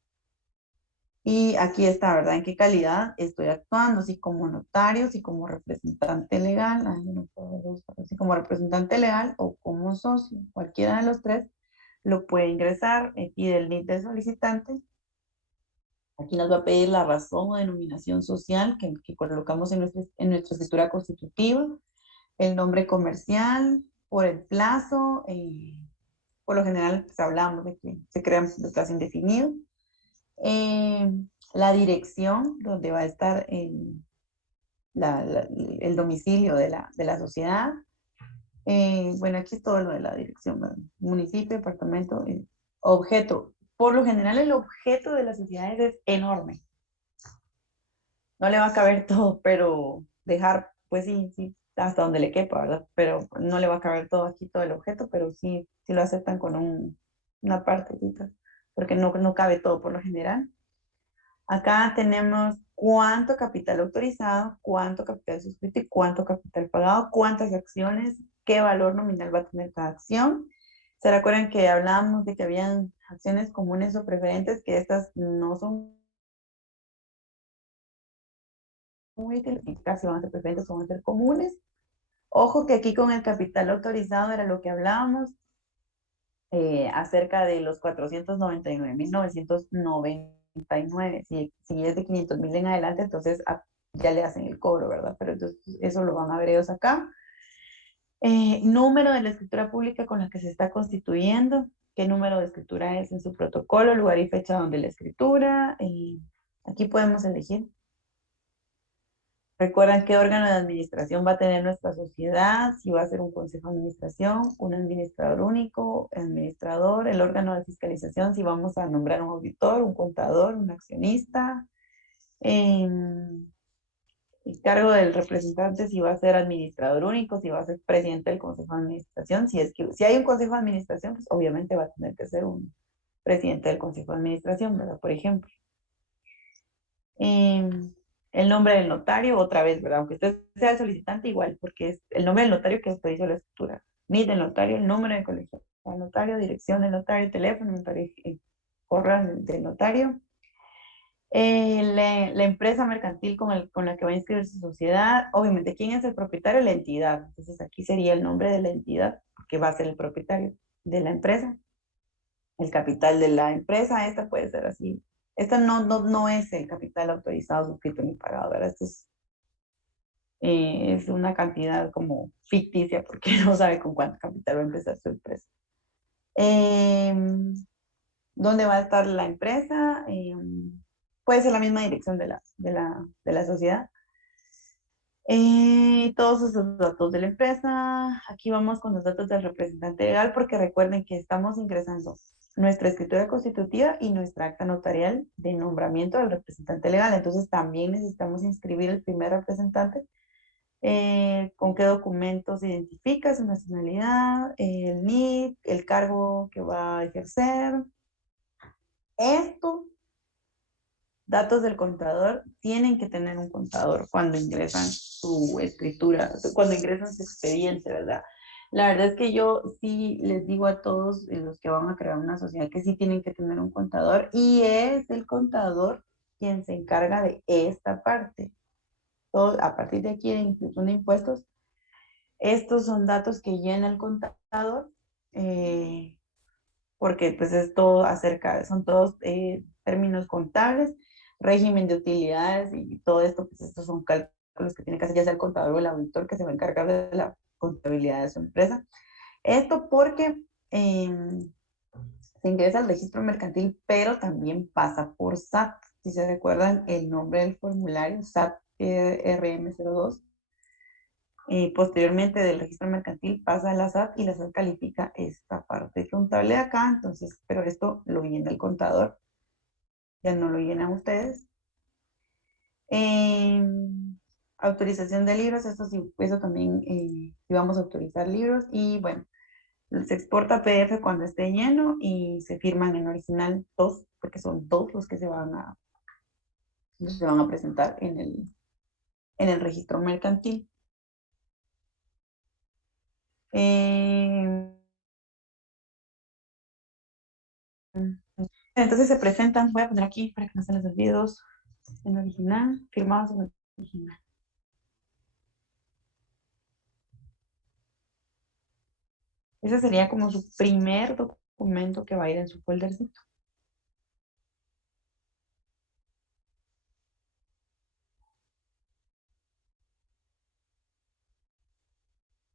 Y aquí está, ¿verdad? ¿En qué calidad estoy actuando? Si como notario, si como representante legal, ay, no puedo buscar, si como representante legal o como socio, cualquiera de los tres lo puede ingresar, pide el NIT del solicitante. Aquí nos va a pedir la razón o denominación social que colocamos en nuestra escritura constitutiva, el nombre comercial, por el plazo, por lo general pues, hablamos de que se crean de plazo indefinido. Eh, la dirección donde va a estar el domicilio de la sociedad. Bueno, aquí es todo lo de la dirección, ¿verdad? Municipio, departamento, objeto. Por lo general el objeto de las sociedades es enorme. No le va a caber todo, pero dejar, pues sí, sí, hasta donde le quepa, ¿verdad? Pero no le va a caber todo aquí, todo el objeto, pero sí, sí lo aceptan con una partecita, porque no cabe todo por lo general. Acá tenemos cuánto capital autorizado, cuánto capital suscrito y cuánto capital pagado, cuántas acciones, qué valor nominal va a tener cada acción. ¿Se recuerdan que hablábamos de que habían acciones comunes o preferentes, que estas no son muy utilitarias, si van a ser preferentes o van a ser comunes? Ojo que aquí con el capital autorizado era lo que hablábamos acerca de los 499.999. Si es de 500,000 en adelante, entonces ya le hacen el cobro, ¿verdad? Pero entonces eso lo van a ver ellos acá. Número de la escritura pública con la que se está constituyendo, qué número de escritura es en su protocolo, lugar y fecha donde la escritura. Aquí podemos elegir. Recuerdan qué órgano de administración va a tener nuestra sociedad, si va a ser un consejo de administración, un administrador único, administrador, el órgano de fiscalización, si vamos a nombrar un auditor, un contador, un accionista, el cargo del representante, si va a ser administrador único, si va a ser presidente del consejo de administración, si hay un consejo de administración, pues obviamente va a tener que ser un presidente del consejo de administración, ¿verdad? Por ejemplo. Eh, el nombre del notario, otra vez, ¿verdad? Aunque usted sea el solicitante, igual, porque es el nombre del notario que autoriza la escritura. NIT del notario, el número de colegio del notario, dirección del notario, teléfono, notario, correo del notario. La empresa mercantil con la que va a inscribir su sociedad. Obviamente, ¿quién es el propietario? La entidad. Entonces, aquí sería el nombre de la entidad, que va a ser el propietario de la empresa. El capital de la empresa, esta puede ser así. Esta no es el capital autorizado, suscrito ni pagado, ¿verdad? Esto es una cantidad como ficticia porque no sabe con cuánto capital va a empezar su empresa. Eh, ¿Dónde va a estar la empresa? Puede ser la misma dirección de la sociedad. Todos esos datos de la empresa. Aquí vamos con los datos del representante legal porque recuerden que estamos ingresando nuestra escritura constitutiva y nuestra acta notarial de nombramiento del representante legal. Entonces también necesitamos inscribir el primer representante. Con qué documentos se identifica su nacionalidad, el NIC, el cargo que va a ejercer. Esto, datos del contador, tienen que tener un contador cuando ingresan su escritura, cuando ingresan su expediente, ¿verdad? La verdad es que yo sí les digo a todos los que van a crear una sociedad que sí tienen que tener un contador y es el contador quien se encarga de esta parte. Todo, a partir de aquí de institución de impuestos, estos son datos que llena el contador porque pues es todo acerca, son todos términos contables, régimen de utilidades y todo esto, pues estos son cálculos que tiene que hacer ya sea el contador o el auditor que se va a encargar de la contabilidad de su empresa. Esto porque se ingresa al registro mercantil, pero también pasa por SAT. Si se recuerdan el nombre del formulario, SAT RM02. Posteriormente del registro mercantil pasa a la SAT y la SAT califica esta parte contable de acá, entonces, pero esto lo llena el contador, ya no lo llenan ustedes. Eh, autorización de libros, esto sí, eso también vamos a autorizar libros y bueno, se exporta PDF cuando esté lleno y se firman en original dos, porque son dos los que se van a presentar en el registro mercantil. Entonces se presentan, voy a poner aquí para que no se les olvide dos en original, firmados en original. Ese sería como su primer documento que va a ir en su foldercito.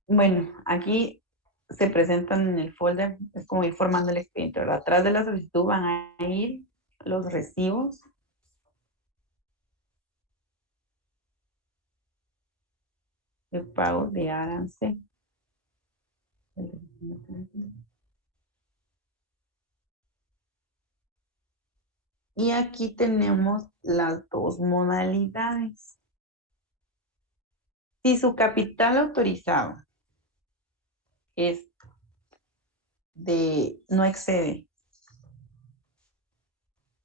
Bueno, aquí se presentan en el folder, es como ir formando el expediente, ¿verdad? Atrás de la solicitud van a ir los recibos. De pago de Arance. Y aquí tenemos las dos modalidades. Si su capital autorizado es no excede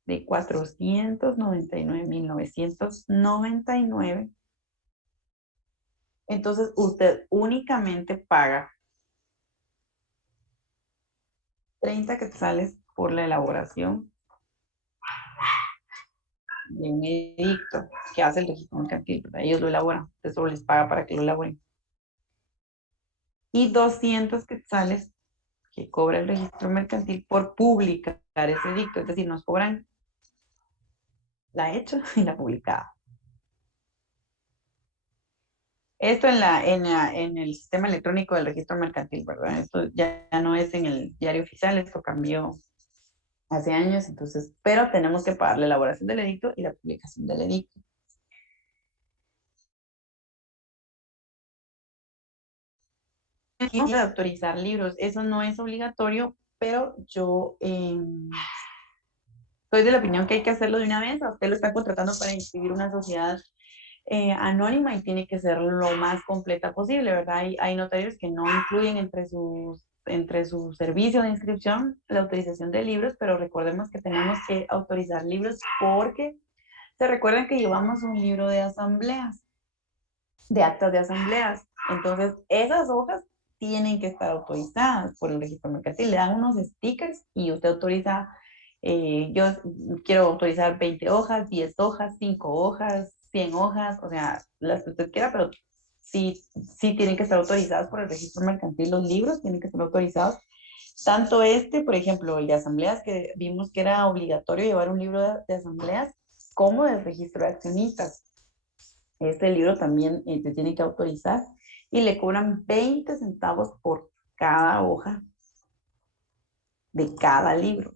de 499.999, entonces usted únicamente paga 30 quetzales por la elaboración de un edicto que hace el registro mercantil, ¿verdad? Ellos lo elaboran, usted solo les paga para que lo elaboren. Y 200 quetzales que cobra el registro mercantil por publicar ese edicto, es decir, nos cobran la hecha y la publicada. Esto en el sistema electrónico del registro mercantil, ¿verdad? Esto ya no es en el diario oficial, esto cambió hace años, entonces, pero tenemos que pagar la elaboración del edicto y la publicación del edicto. Aquí de autorizar libros, eso no es obligatorio, pero yo soy de la opinión que hay que hacerlo de una vez. A usted lo están contratando para inscribir una sociedad anónima y tiene que ser lo más completa posible, ¿verdad? Hay notarios que no incluyen entre su servicio de inscripción la autorización de libros, pero recordemos que tenemos que autorizar libros porque se recuerdan que llevamos un libro de asambleas, de actas de asambleas. Entonces, esas hojas tienen que estar autorizadas por el registro mercantil. Le dan unos stickers y usted autoriza, yo quiero autorizar 20 hojas, 10 hojas, 5 hojas, 100 hojas, o sea, las que usted quiera, pero sí, sí tienen que estar autorizadas por el registro mercantil. Los libros tienen que estar autorizados. Tanto por ejemplo, el de asambleas, que vimos que era obligatorio llevar un libro de asambleas, como del registro de accionistas. Este libro también se tiene que autorizar y le cobran 20 centavos por cada hoja de cada libro.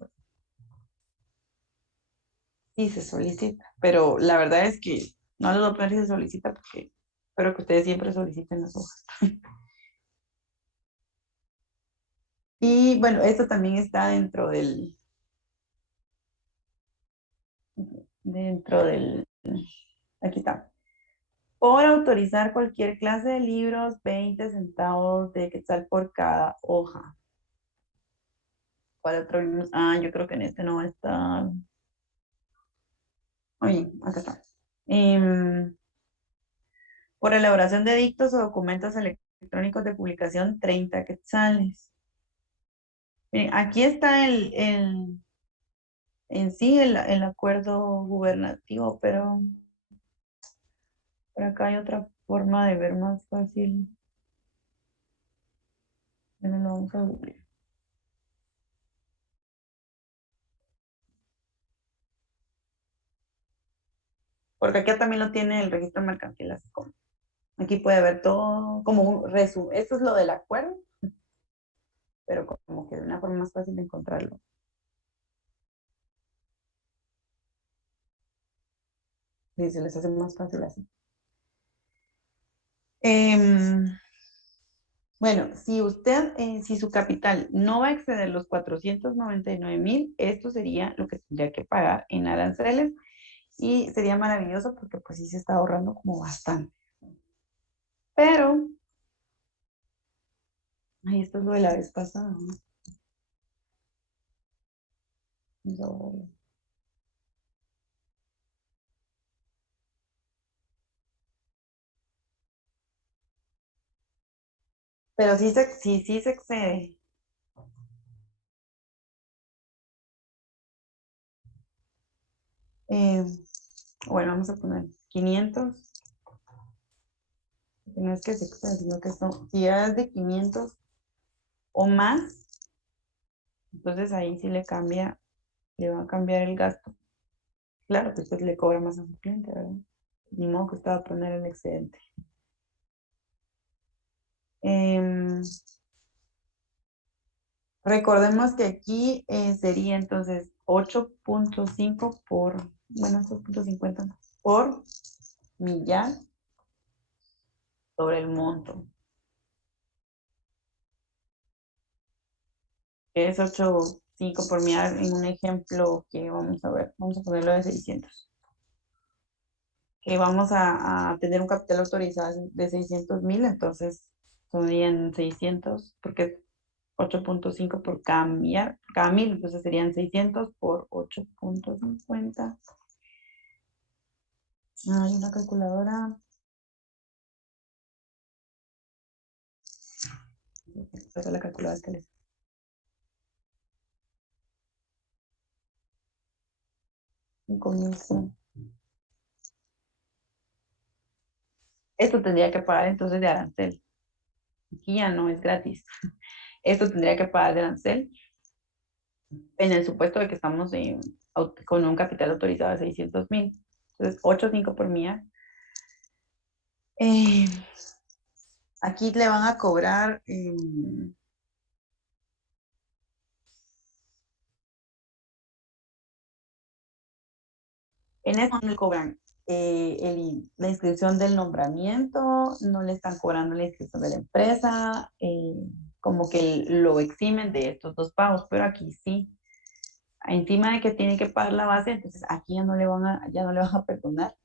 Y se solicita, pero la verdad es que no les voy a poner si se solicita porque espero que ustedes siempre soliciten las hojas. Y bueno, esto también está dentro del, aquí está. Por autorizar cualquier clase de libros, 20 centavos de quetzal por cada hoja. ¿Cuál otro vimos? Ah, yo creo que en este no está. Oye, acá está. Por elaboración de dictos o documentos electrónicos electrónicos de publicación, 30 quetzales. Miren, aquí está en sí el acuerdo gubernativo, pero por acá hay otra forma de ver más fácil. Bueno, lo vamos a googlear. Porque aquí también lo tiene el registro mercantil, así como. Aquí puede ver todo como un resumen. Esto es lo del acuerdo, pero como que de una forma más fácil de encontrarlo. Si se les hace más fácil así. Bueno, si usted, si su capital no va a exceder los 499,000, esto sería lo que tendría que pagar en aranceles y sería maravilloso porque pues sí se está ahorrando como bastante. Pero, ay, esto es lo de la vez pasada, ¿no? Vamos a borrarlo. Pero sí se excede. Eh, bueno, vamos a poner 500. No es que se exceda, sino que si ya es de 500 o más, entonces ahí sí le cambia, le va a cambiar el gasto. Claro, pues le cobra más a su cliente, ¿verdad? Ni modo que estaba a poner el excedente. Em, recordemos que aquí sería entonces 8.5 por, bueno, 8.50 por millar sobre el monto. Es 8.5 por millar en un ejemplo que vamos a ver, vamos a ponerlo de 600. Que vamos a tener un capital autorizado de 600,000, entonces serían 600, porque 8.5 por cada mil, entonces serían 600 por 8.50. Hay una calculadora. Esa es la calculadora que les. 5,100. Esto tendría que pagar entonces de arancel. Aquí ya no es gratis. Esto tendría que pagar de arancel en el supuesto de que estamos con un capital autorizado de 600,000. Entonces, 8.5 por mía. Aquí le van a cobrar en eso no le cobran la inscripción del nombramiento, no le están cobrando la inscripción de la empresa, como que lo eximen de estos dos pagos, pero aquí sí. Encima de que tiene que pagar la base, entonces aquí ya no le van a perdonar.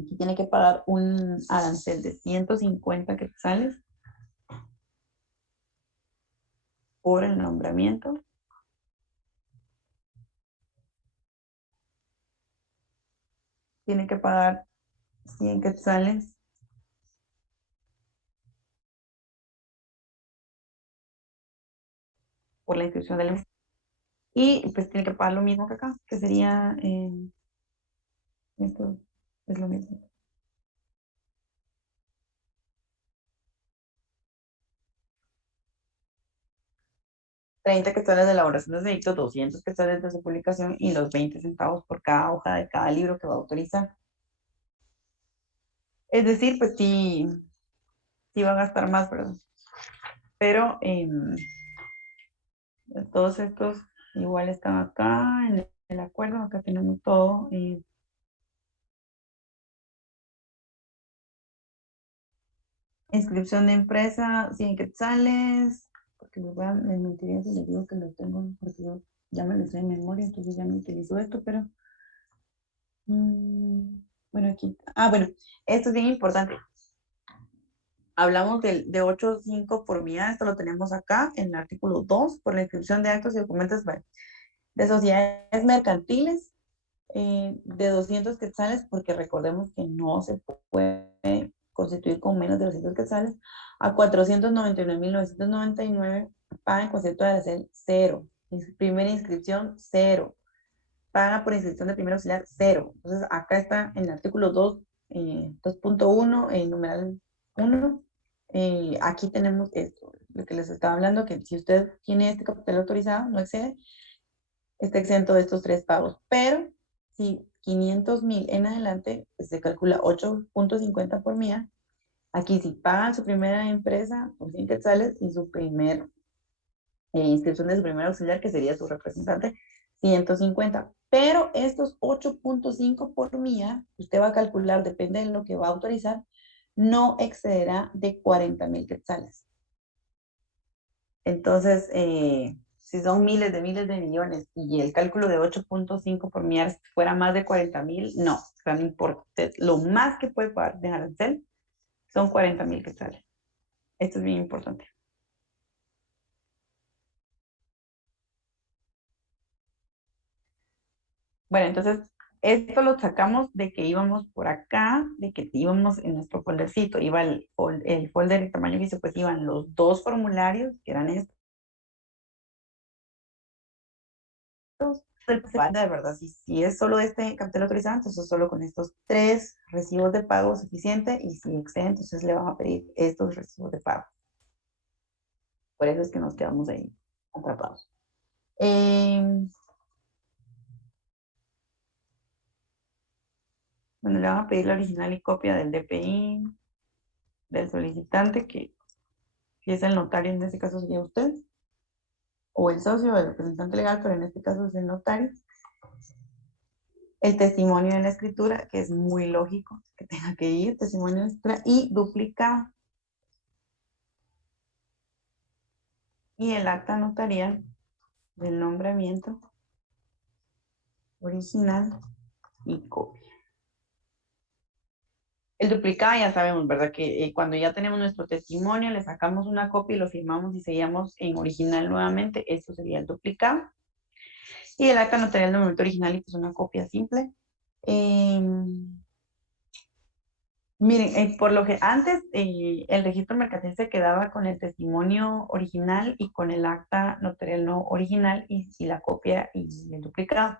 Aquí tiene que pagar un arancel de 150 quetzales por el nombramiento. Tiene que pagar 100 quetzales por la inscripción de la empresa. Y pues tiene que pagar lo mismo que acá, que sería, esto es lo mismo. 30 quetzales de elaboración de edictos, 200 quetzales de su publicación y los 20 centavos por cada hoja de cada libro que va a autorizar. Es decir, pues sí va a gastar más, ¿verdad? Pero todos estos igual están acá en el acuerdo, acá tenemos todo. Inscripción de empresa, 100 quetzales, porque les mentiría si les digo que lo tengo, porque yo ya me lo sé de memoria, entonces ya me utilizo esto, pero bueno, aquí, bueno, esto es bien importante. Hablamos de 8.5 por unidad, esto lo tenemos acá en el artículo 2, por la inscripción de actos y documentos de sociedades mercantiles, de 200 quetzales, porque recordemos que no se puede constituir con menos de 200 quetzales, a 499.999 paga en concepto de arancel 0. Primera inscripción 0. Paga por inscripción de primer auxiliar 0. Entonces acá está en el artículo 2, 2.1, numeral 1. Aquí tenemos esto, lo que les estaba hablando, que si usted tiene este capital autorizado, no excede, está exento de estos 3 pagos. Pero si 500,000 en adelante, pues se calcula 8.50 por mía. Aquí si pagan su primera empresa por 100 quetzales y su primer inscripción de su primer auxiliar, que sería su representante, 150. Pero estos 8.5 por mía, usted va a calcular, depende de lo que va a autorizar, no excederá de 40,000 quetzales. Entonces, si son miles de millones y el cálculo de 8.5 por mía fuera más de 40,000, no, o sea, no importa. Lo más que puede pagar de arancel son 40,000 quetzales. Esto es bien importante. Bueno, entonces, esto lo sacamos de que íbamos por acá, de que íbamos en nuestro foldercito, iba el folder de tamaño oficio, pues iban los 2 formularios, que eran estos. De verdad, si es solo este capital autorizado, entonces solo con estos 3 recibos de pago suficiente, y si excede, entonces le van a pedir estos recibos de pago. Por eso es que nos quedamos ahí atrapados. Bueno, le van a pedir la original y copia del DPI del solicitante, que si es el notario, en este caso sería usted, o el socio o el representante legal, pero en este caso es el notario. El testimonio de la escritura, que es muy lógico que tenga que ir, testimonio de la escritura, y duplicado. Y el acta notarial del nombramiento original y copia. El duplicado ya sabemos, ¿verdad? Que cuando ya tenemos nuestro testimonio, le sacamos una copia y lo firmamos y seguimos en original nuevamente. Esto sería el duplicado. Y el acta notarial del documento original, que es una copia simple. Miren, por lo que antes el registro mercantil se quedaba con el testimonio original y con el acta notarial no original y la copia y el duplicado.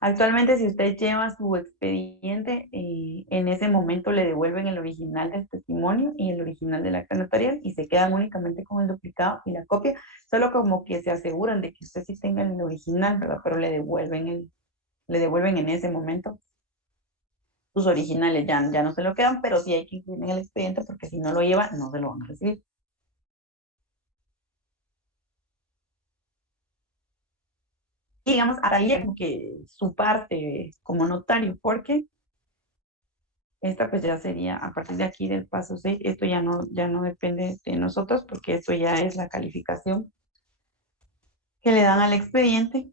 Actualmente, si usted lleva su expediente, en ese momento le devuelven el original del testimonio y el original del acta notarial y se quedan únicamente con el duplicado y la copia, solo como que se aseguran de que usted sí tenga el original, ¿verdad? Pero le devuelven en ese momento sus originales, ya no se lo quedan, pero sí hay que incluir en el expediente porque si no lo lleva, no se lo van a recibir. Y digamos, ahí como que su parte como notario, porque esta pues ya sería, a partir de aquí del paso 6, esto ya no depende de nosotros porque esto ya es la calificación que le dan al expediente.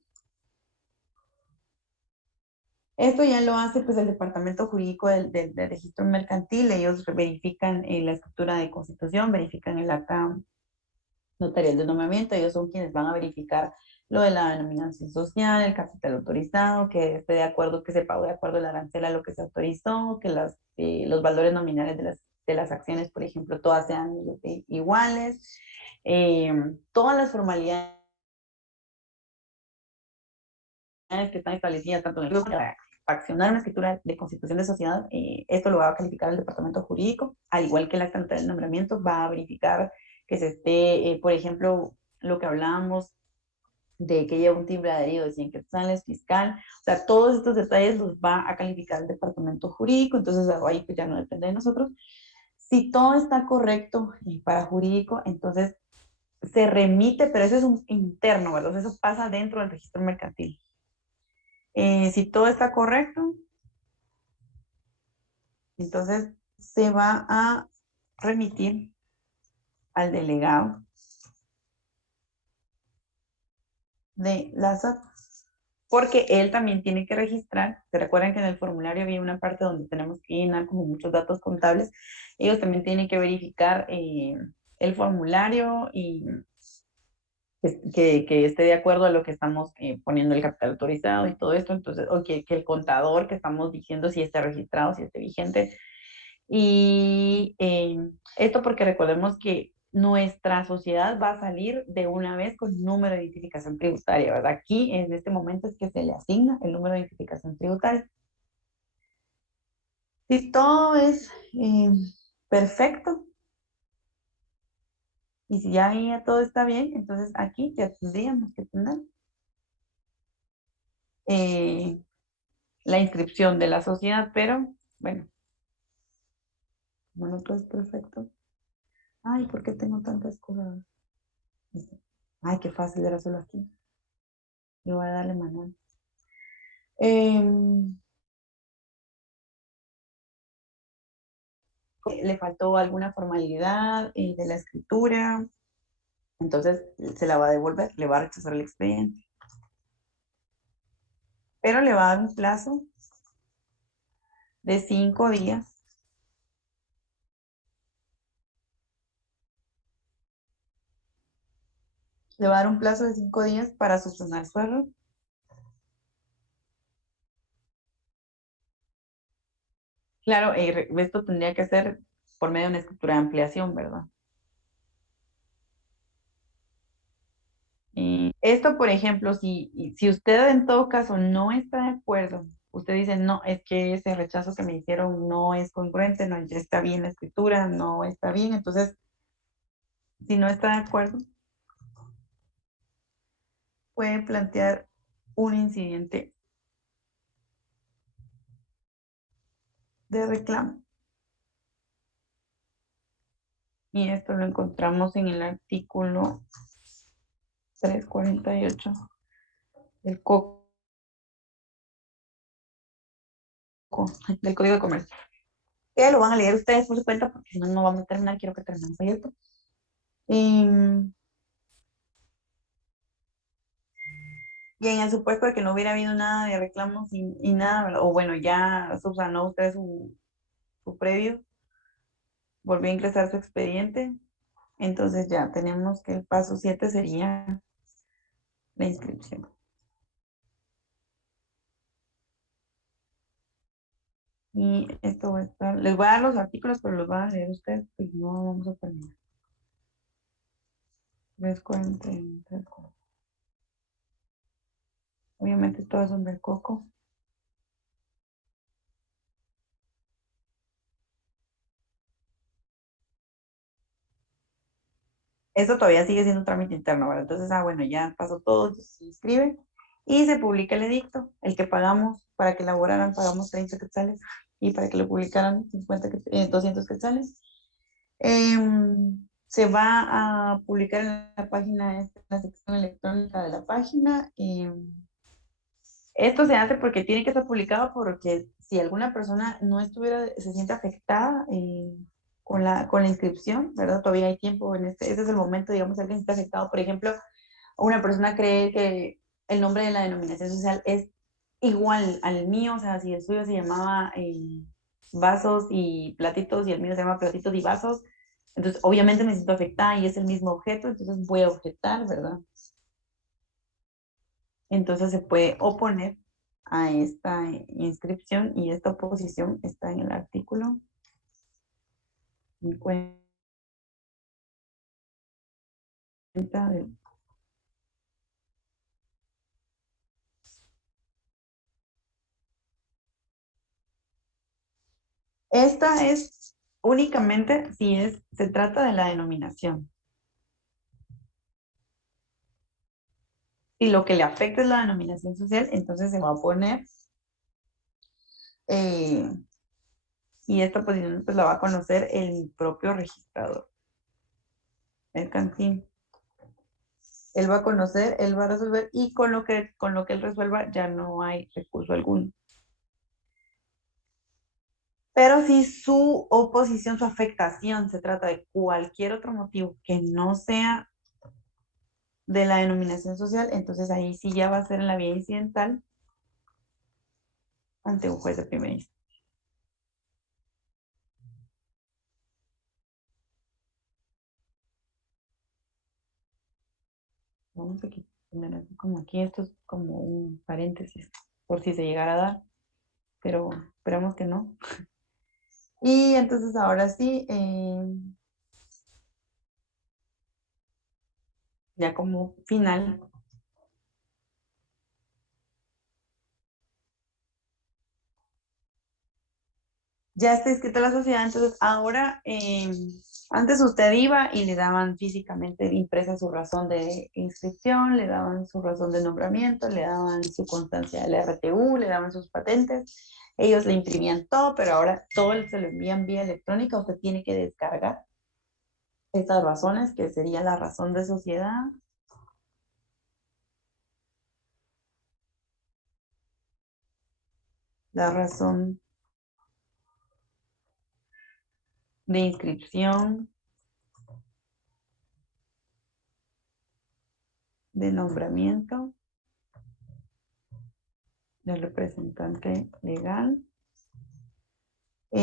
Esto ya lo hace pues el departamento jurídico del registro mercantil. Ellos verifican la escritura de constitución, verifican el acta notarial de nombramiento. Ellos son quienes van a verificar lo de la denominación social, el capital autorizado, que esté de acuerdo, que se pagó de acuerdo el arancel a lo que se autorizó, que los valores nominales de las acciones, por ejemplo, todas sean iguales. Todas las formalidades que están establecidas tanto en el para accionar una escritura de constitución de sociedad, esto lo va a calificar el departamento jurídico, al igual que el acta notarial de nombramiento, va a verificar que se esté, por ejemplo, lo que hablábamos de que lleva un timbre adherido de 100 quetzales fiscal, o sea, todos estos detalles los va a calificar el departamento jurídico, entonces ahí pues ya no depende de nosotros. Si todo está correcto para jurídico, entonces se remite, pero eso es un interno, ¿verdad? Eso pasa dentro del registro mercantil. Si todo está correcto, entonces se va a remitir al delegado de la SAT, porque él también tiene que registrar. Se recuerdan que en el formulario había una parte donde tenemos que llenar como muchos datos contables. Ellos también tienen que verificar el formulario y que esté de acuerdo a lo que estamos poniendo el capital autorizado y todo esto. Entonces, o que el contador que estamos diciendo si esté registrado, si esté vigente. Y esto porque recordemos que nuestra sociedad va a salir de una vez con número de identificación tributaria, ¿verdad? Aquí, en este momento, es que se le asigna el número de identificación tributaria. Si todo es perfecto, y si ya ahí ya todo está bien, entonces aquí ya tendríamos que tener eh, la inscripción de la sociedad, pero bueno, como no todo es perfecto. Ay, ¿por qué tengo tantas cosas? Ay, qué fácil, era solo aquí. Yo voy a darle manual. Le faltó alguna formalidad de la escritura, entonces se la va a devolver, le va a rechazar el expediente, pero le va a dar un plazo de 5 días. Le va a dar un plazo de 5 días para subsanar su error. Claro, esto tendría que ser por medio de una escritura de ampliación, ¿verdad? Esto, por ejemplo, si usted en todo caso no está de acuerdo, usted dice, no, es que ese rechazo que me hicieron no es congruente, no ya está bien la escritura, no está bien, entonces, si no está de acuerdo, puede plantear un incidente de reclamo. Y esto lo encontramos en el artículo 348 del del Código de Comercio. Que lo van a leer ustedes por su cuenta, porque si no, no vamos a terminar. Quiero que terminemos esto. Y, y en el supuesto de que no hubiera habido nada de reclamos y nada, ¿verdad? O bueno, ya subsanó usted su previo, volvió a ingresar su expediente, entonces ya tenemos que el paso 7 sería la inscripción. Y esto va a estar, les voy a dar los artículos, pero los van a leer ustedes, pues no vamos a terminar. 343. Obviamente todas son del coco. Esto todavía sigue siendo un trámite interno, ¿verdad? Entonces, bueno, ya pasó todo, se inscribe y se publica el edicto. El que pagamos para que elaboraran, pagamos 30 quetzales y para que lo publicaran 200 quetzales. Se va a publicar en la página, en la sección electrónica de la página. Esto se hace porque tiene que estar publicado porque si alguna persona no estuviera, se siente afectada con la inscripción, ¿verdad? Todavía hay tiempo en ese es el momento, digamos, alguien está afectado. Por ejemplo, una persona cree que el nombre de la denominación social es igual al mío, o sea, si el suyo se llamaba vasos y platitos y el mío se llama platitos y vasos, entonces obviamente me siento afectada y es el mismo objeto, entonces voy a objetar, ¿verdad? Entonces se puede oponer a esta inscripción y esta oposición está en el artículo 50 del... Esta es únicamente si se trata de la denominación. Si lo que le afecta es la denominación social, entonces se va a poner eh, y esta posición pues la va a conocer el propio registrador, el cantín. Él va a conocer, él va a resolver y con lo que él resuelva ya no hay recurso alguno. Pero si su oposición, su afectación se trata de cualquier otro motivo que no sea de la denominación social, entonces ahí sí ya va a ser en la vía incidental ante un juez de primera instancia. Vamos a poner así como aquí, esto es como un paréntesis, por si se llegara a dar, pero esperamos que no. Y entonces ahora sí, ya como final, ya está inscrita la sociedad, entonces ahora, antes usted iba y le daban físicamente impresa su razón de inscripción, le daban su razón de nombramiento, le daban su constancia del RTU, le daban sus patentes, ellos le imprimían todo, pero ahora todo se lo envían vía electrónica, usted tiene que descargar estas razones, que sería la razón de sociedad, la razón de inscripción, de nombramiento del representante legal.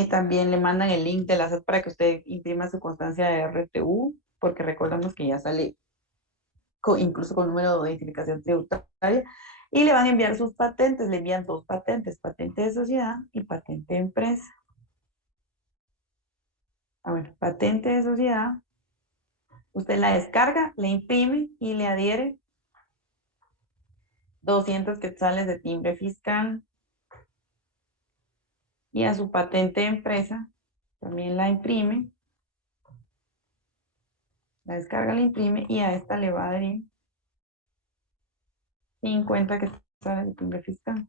También le mandan el link de la SAT para que usted imprima su constancia de RTU, porque recordamos que ya sale incluso con número de identificación tributaria. Y le van a enviar sus patentes, le envían dos patentes, patente de sociedad y patente de empresa. Bueno, patente de sociedad, usted la descarga, la imprime y le adhiere 200 quetzales de timbre fiscal. Y a su patente de empresa también la imprime, la descarga, la imprime y a esta le va a adherir 50 quetzales de timbre fiscal.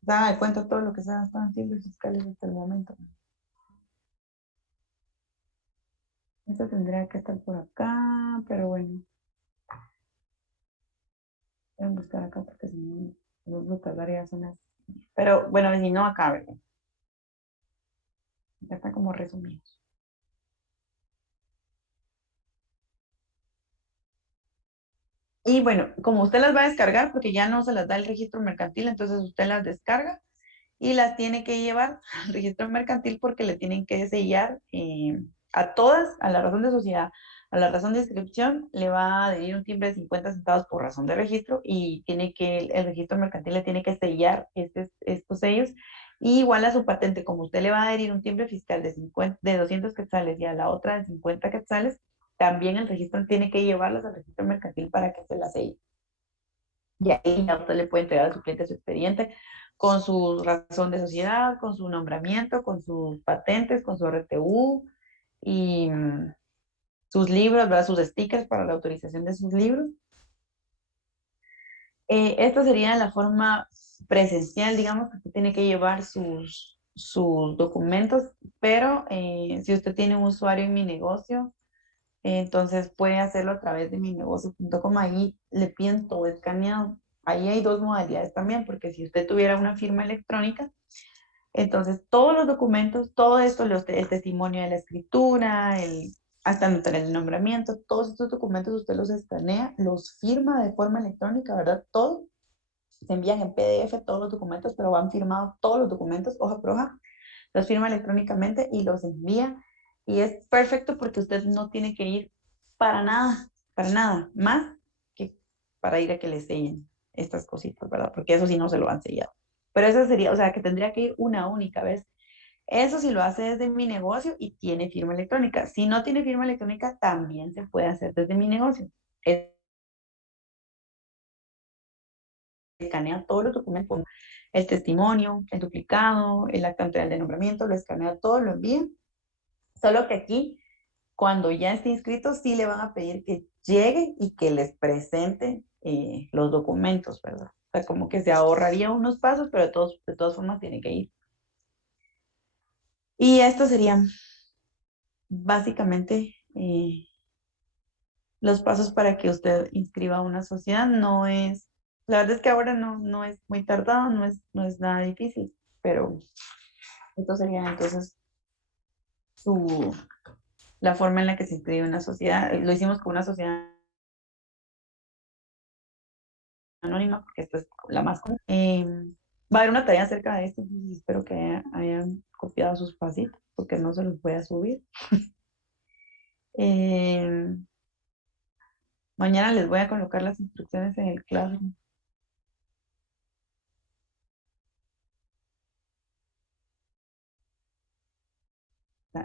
Da de cuenta todo lo que se ha gastado en timbres fiscales hasta el momento. Esto tendría que estar por acá, pero bueno. Voy a buscar acá porque si no, nos tardaría unas. Pero bueno, si no, acá, ¿verdad? Ya está como resumido. Y bueno, como usted las va a descargar, porque ya no se las da el registro mercantil, entonces usted las descarga y las tiene que llevar al registro mercantil porque le tienen que sellar a todas, a la razón de sociedad, a la razón de inscripción, le va a adherir un timbre de 50 centavos por razón de registro y tiene que, el registro mercantil le tiene que sellar estos sellos. Y igual a su patente, como usted le va a adherir un timbre fiscal de 200 quetzales y a la otra de 50 quetzales, también el registro tiene que llevarlas al registro mercantil para que se las selle. Y ahí ya usted le puede entregar a su cliente su expediente con su razón de sociedad, con su nombramiento, con sus patentes, con su RTU y sus libros, ¿verdad? Sus stickers para la autorización de sus libros. Esta sería la forma presencial, digamos, que usted tiene que llevar sus documentos, pero si usted tiene un usuario en mi negocio, entonces puede hacerlo a través de minegocio.com. Ahí le piden todo escaneado. Ahí hay dos modalidades también, porque si usted tuviera una firma electrónica, entonces todos los documentos, todo esto, el testimonio de la escritura, hasta anotar el nombramiento, todos estos documentos usted los escanea, los firma de forma electrónica, ¿verdad? Todo. Se envían en PDF todos los documentos, pero van firmados todos los documentos, hoja por hoja, los firma electrónicamente y los envía. Y es perfecto porque usted no tiene que ir para nada, más que para ir a que le sellen estas cositas, ¿verdad? Porque eso sí no se lo han sellado. Pero eso sería, o sea, que tendría que ir una única vez. Eso sí lo hace desde mi negocio y tiene firma electrónica. Si no tiene firma electrónica, también se puede hacer desde mi negocio. Escanea todos los documentos, el testimonio, el duplicado, el acta notarial de nombramiento, lo escanea todo, lo envía. Solo que aquí, cuando ya esté inscrito, sí le van a pedir que llegue y que les presente los documentos, ¿verdad? O sea, como que se ahorraría unos pasos, pero de todas formas tiene que ir. Y esto serían básicamente los pasos para que usted inscriba una sociedad. No es, la verdad es que ahora no es muy tardado, no es nada difícil, pero esto sería entonces su, la forma en la que se inscribe una sociedad. Lo hicimos con una sociedad anónima, porque esta es la más común. Va a haber una tarea acerca de esto, entonces espero que hayan copiado sus pasitos, porque no se los voy a subir. Eh, mañana les voy a colocar las instrucciones en el Classroom.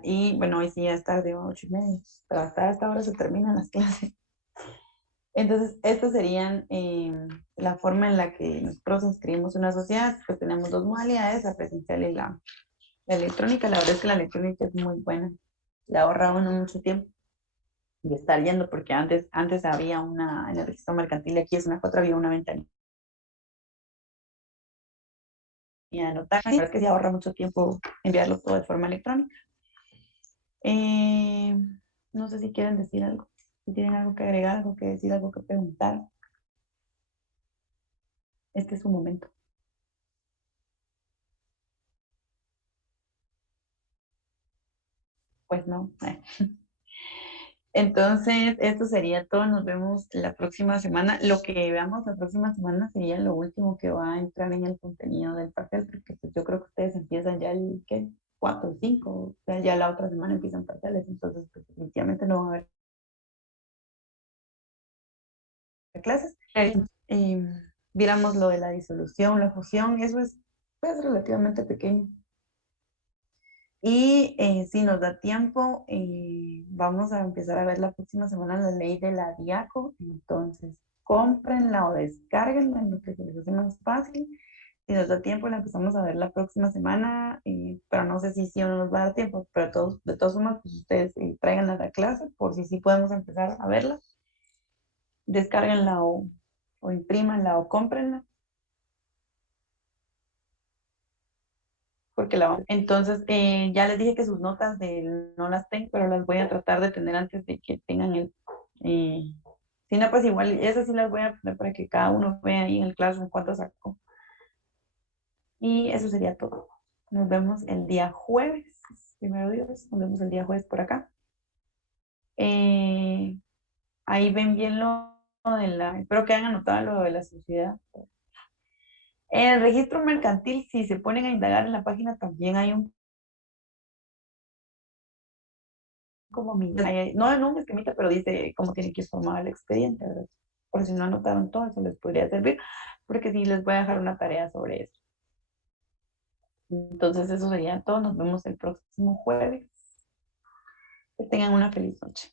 Y bueno, hoy sí ya es tarde, 8:30, pero hasta esta hora se terminan las clases. Entonces, estas serían la forma en la que nosotros inscribimos una sociedad. Pues tenemos dos modalidades, la presencial y la electrónica. La verdad es que la electrónica es muy buena. Le ahorra a uno mucho tiempo y estar yendo, porque antes había en el registro mercantil, aquí es una 4, había una ventanilla de anotar. La verdad es que se ahorra mucho tiempo enviarlo todo de forma electrónica. Eh, no sé si quieren decir algo, si tienen algo que agregar, algo que decir, algo que preguntar. Este es su momento. Pues no. Entonces, esto sería todo. Nos vemos la próxima semana. Lo que veamos la próxima semana sería lo último que va a entrar en el contenido del parcial, porque pues, yo creo que ustedes empiezan ya el, ¿qué? 4 o 5, o sea, ya la otra semana empiezan parciales, entonces pues, definitivamente no va a haber clases. Eh, Viéramos lo de la disolución, la fusión, eso es pues, relativamente pequeño. Y si nos da tiempo, vamos a empezar a ver la próxima semana la ley de la DIACO. Entonces, cómprenla o descárguenla en lo que se les hace más fácil. Si nos da tiempo, la empezamos a ver la próxima semana, pero no sé si sí o no nos va a dar tiempo. Pero de todas formas, pues ustedes tráiganla a la clase por si sí podemos empezar a verla. Descárguenla o imprímanla o cómprenla. Porque entonces ya les dije que sus notas no las tengo, pero las voy a tratar de tener antes de que tengan eh, si no, pues igual, esas sí las voy a poner para que cada uno vea ahí en el Classroom cuánto sacó. Y eso sería todo. Nos vemos el día jueves, primero Dios, nos vemos el día jueves por acá. Eh, Ahí ven bien lo de espero que hayan anotado lo de la sociedad. En el registro mercantil, si se ponen a indagar en la página, también hay un como no un esquemita, pero dice cómo tiene que formar el expediente, ¿verdad? Por si no anotaron todo, eso les podría servir, porque sí les voy a dejar una tarea sobre eso. Entonces eso sería todo, nos vemos el próximo jueves. Que tengan una feliz noche.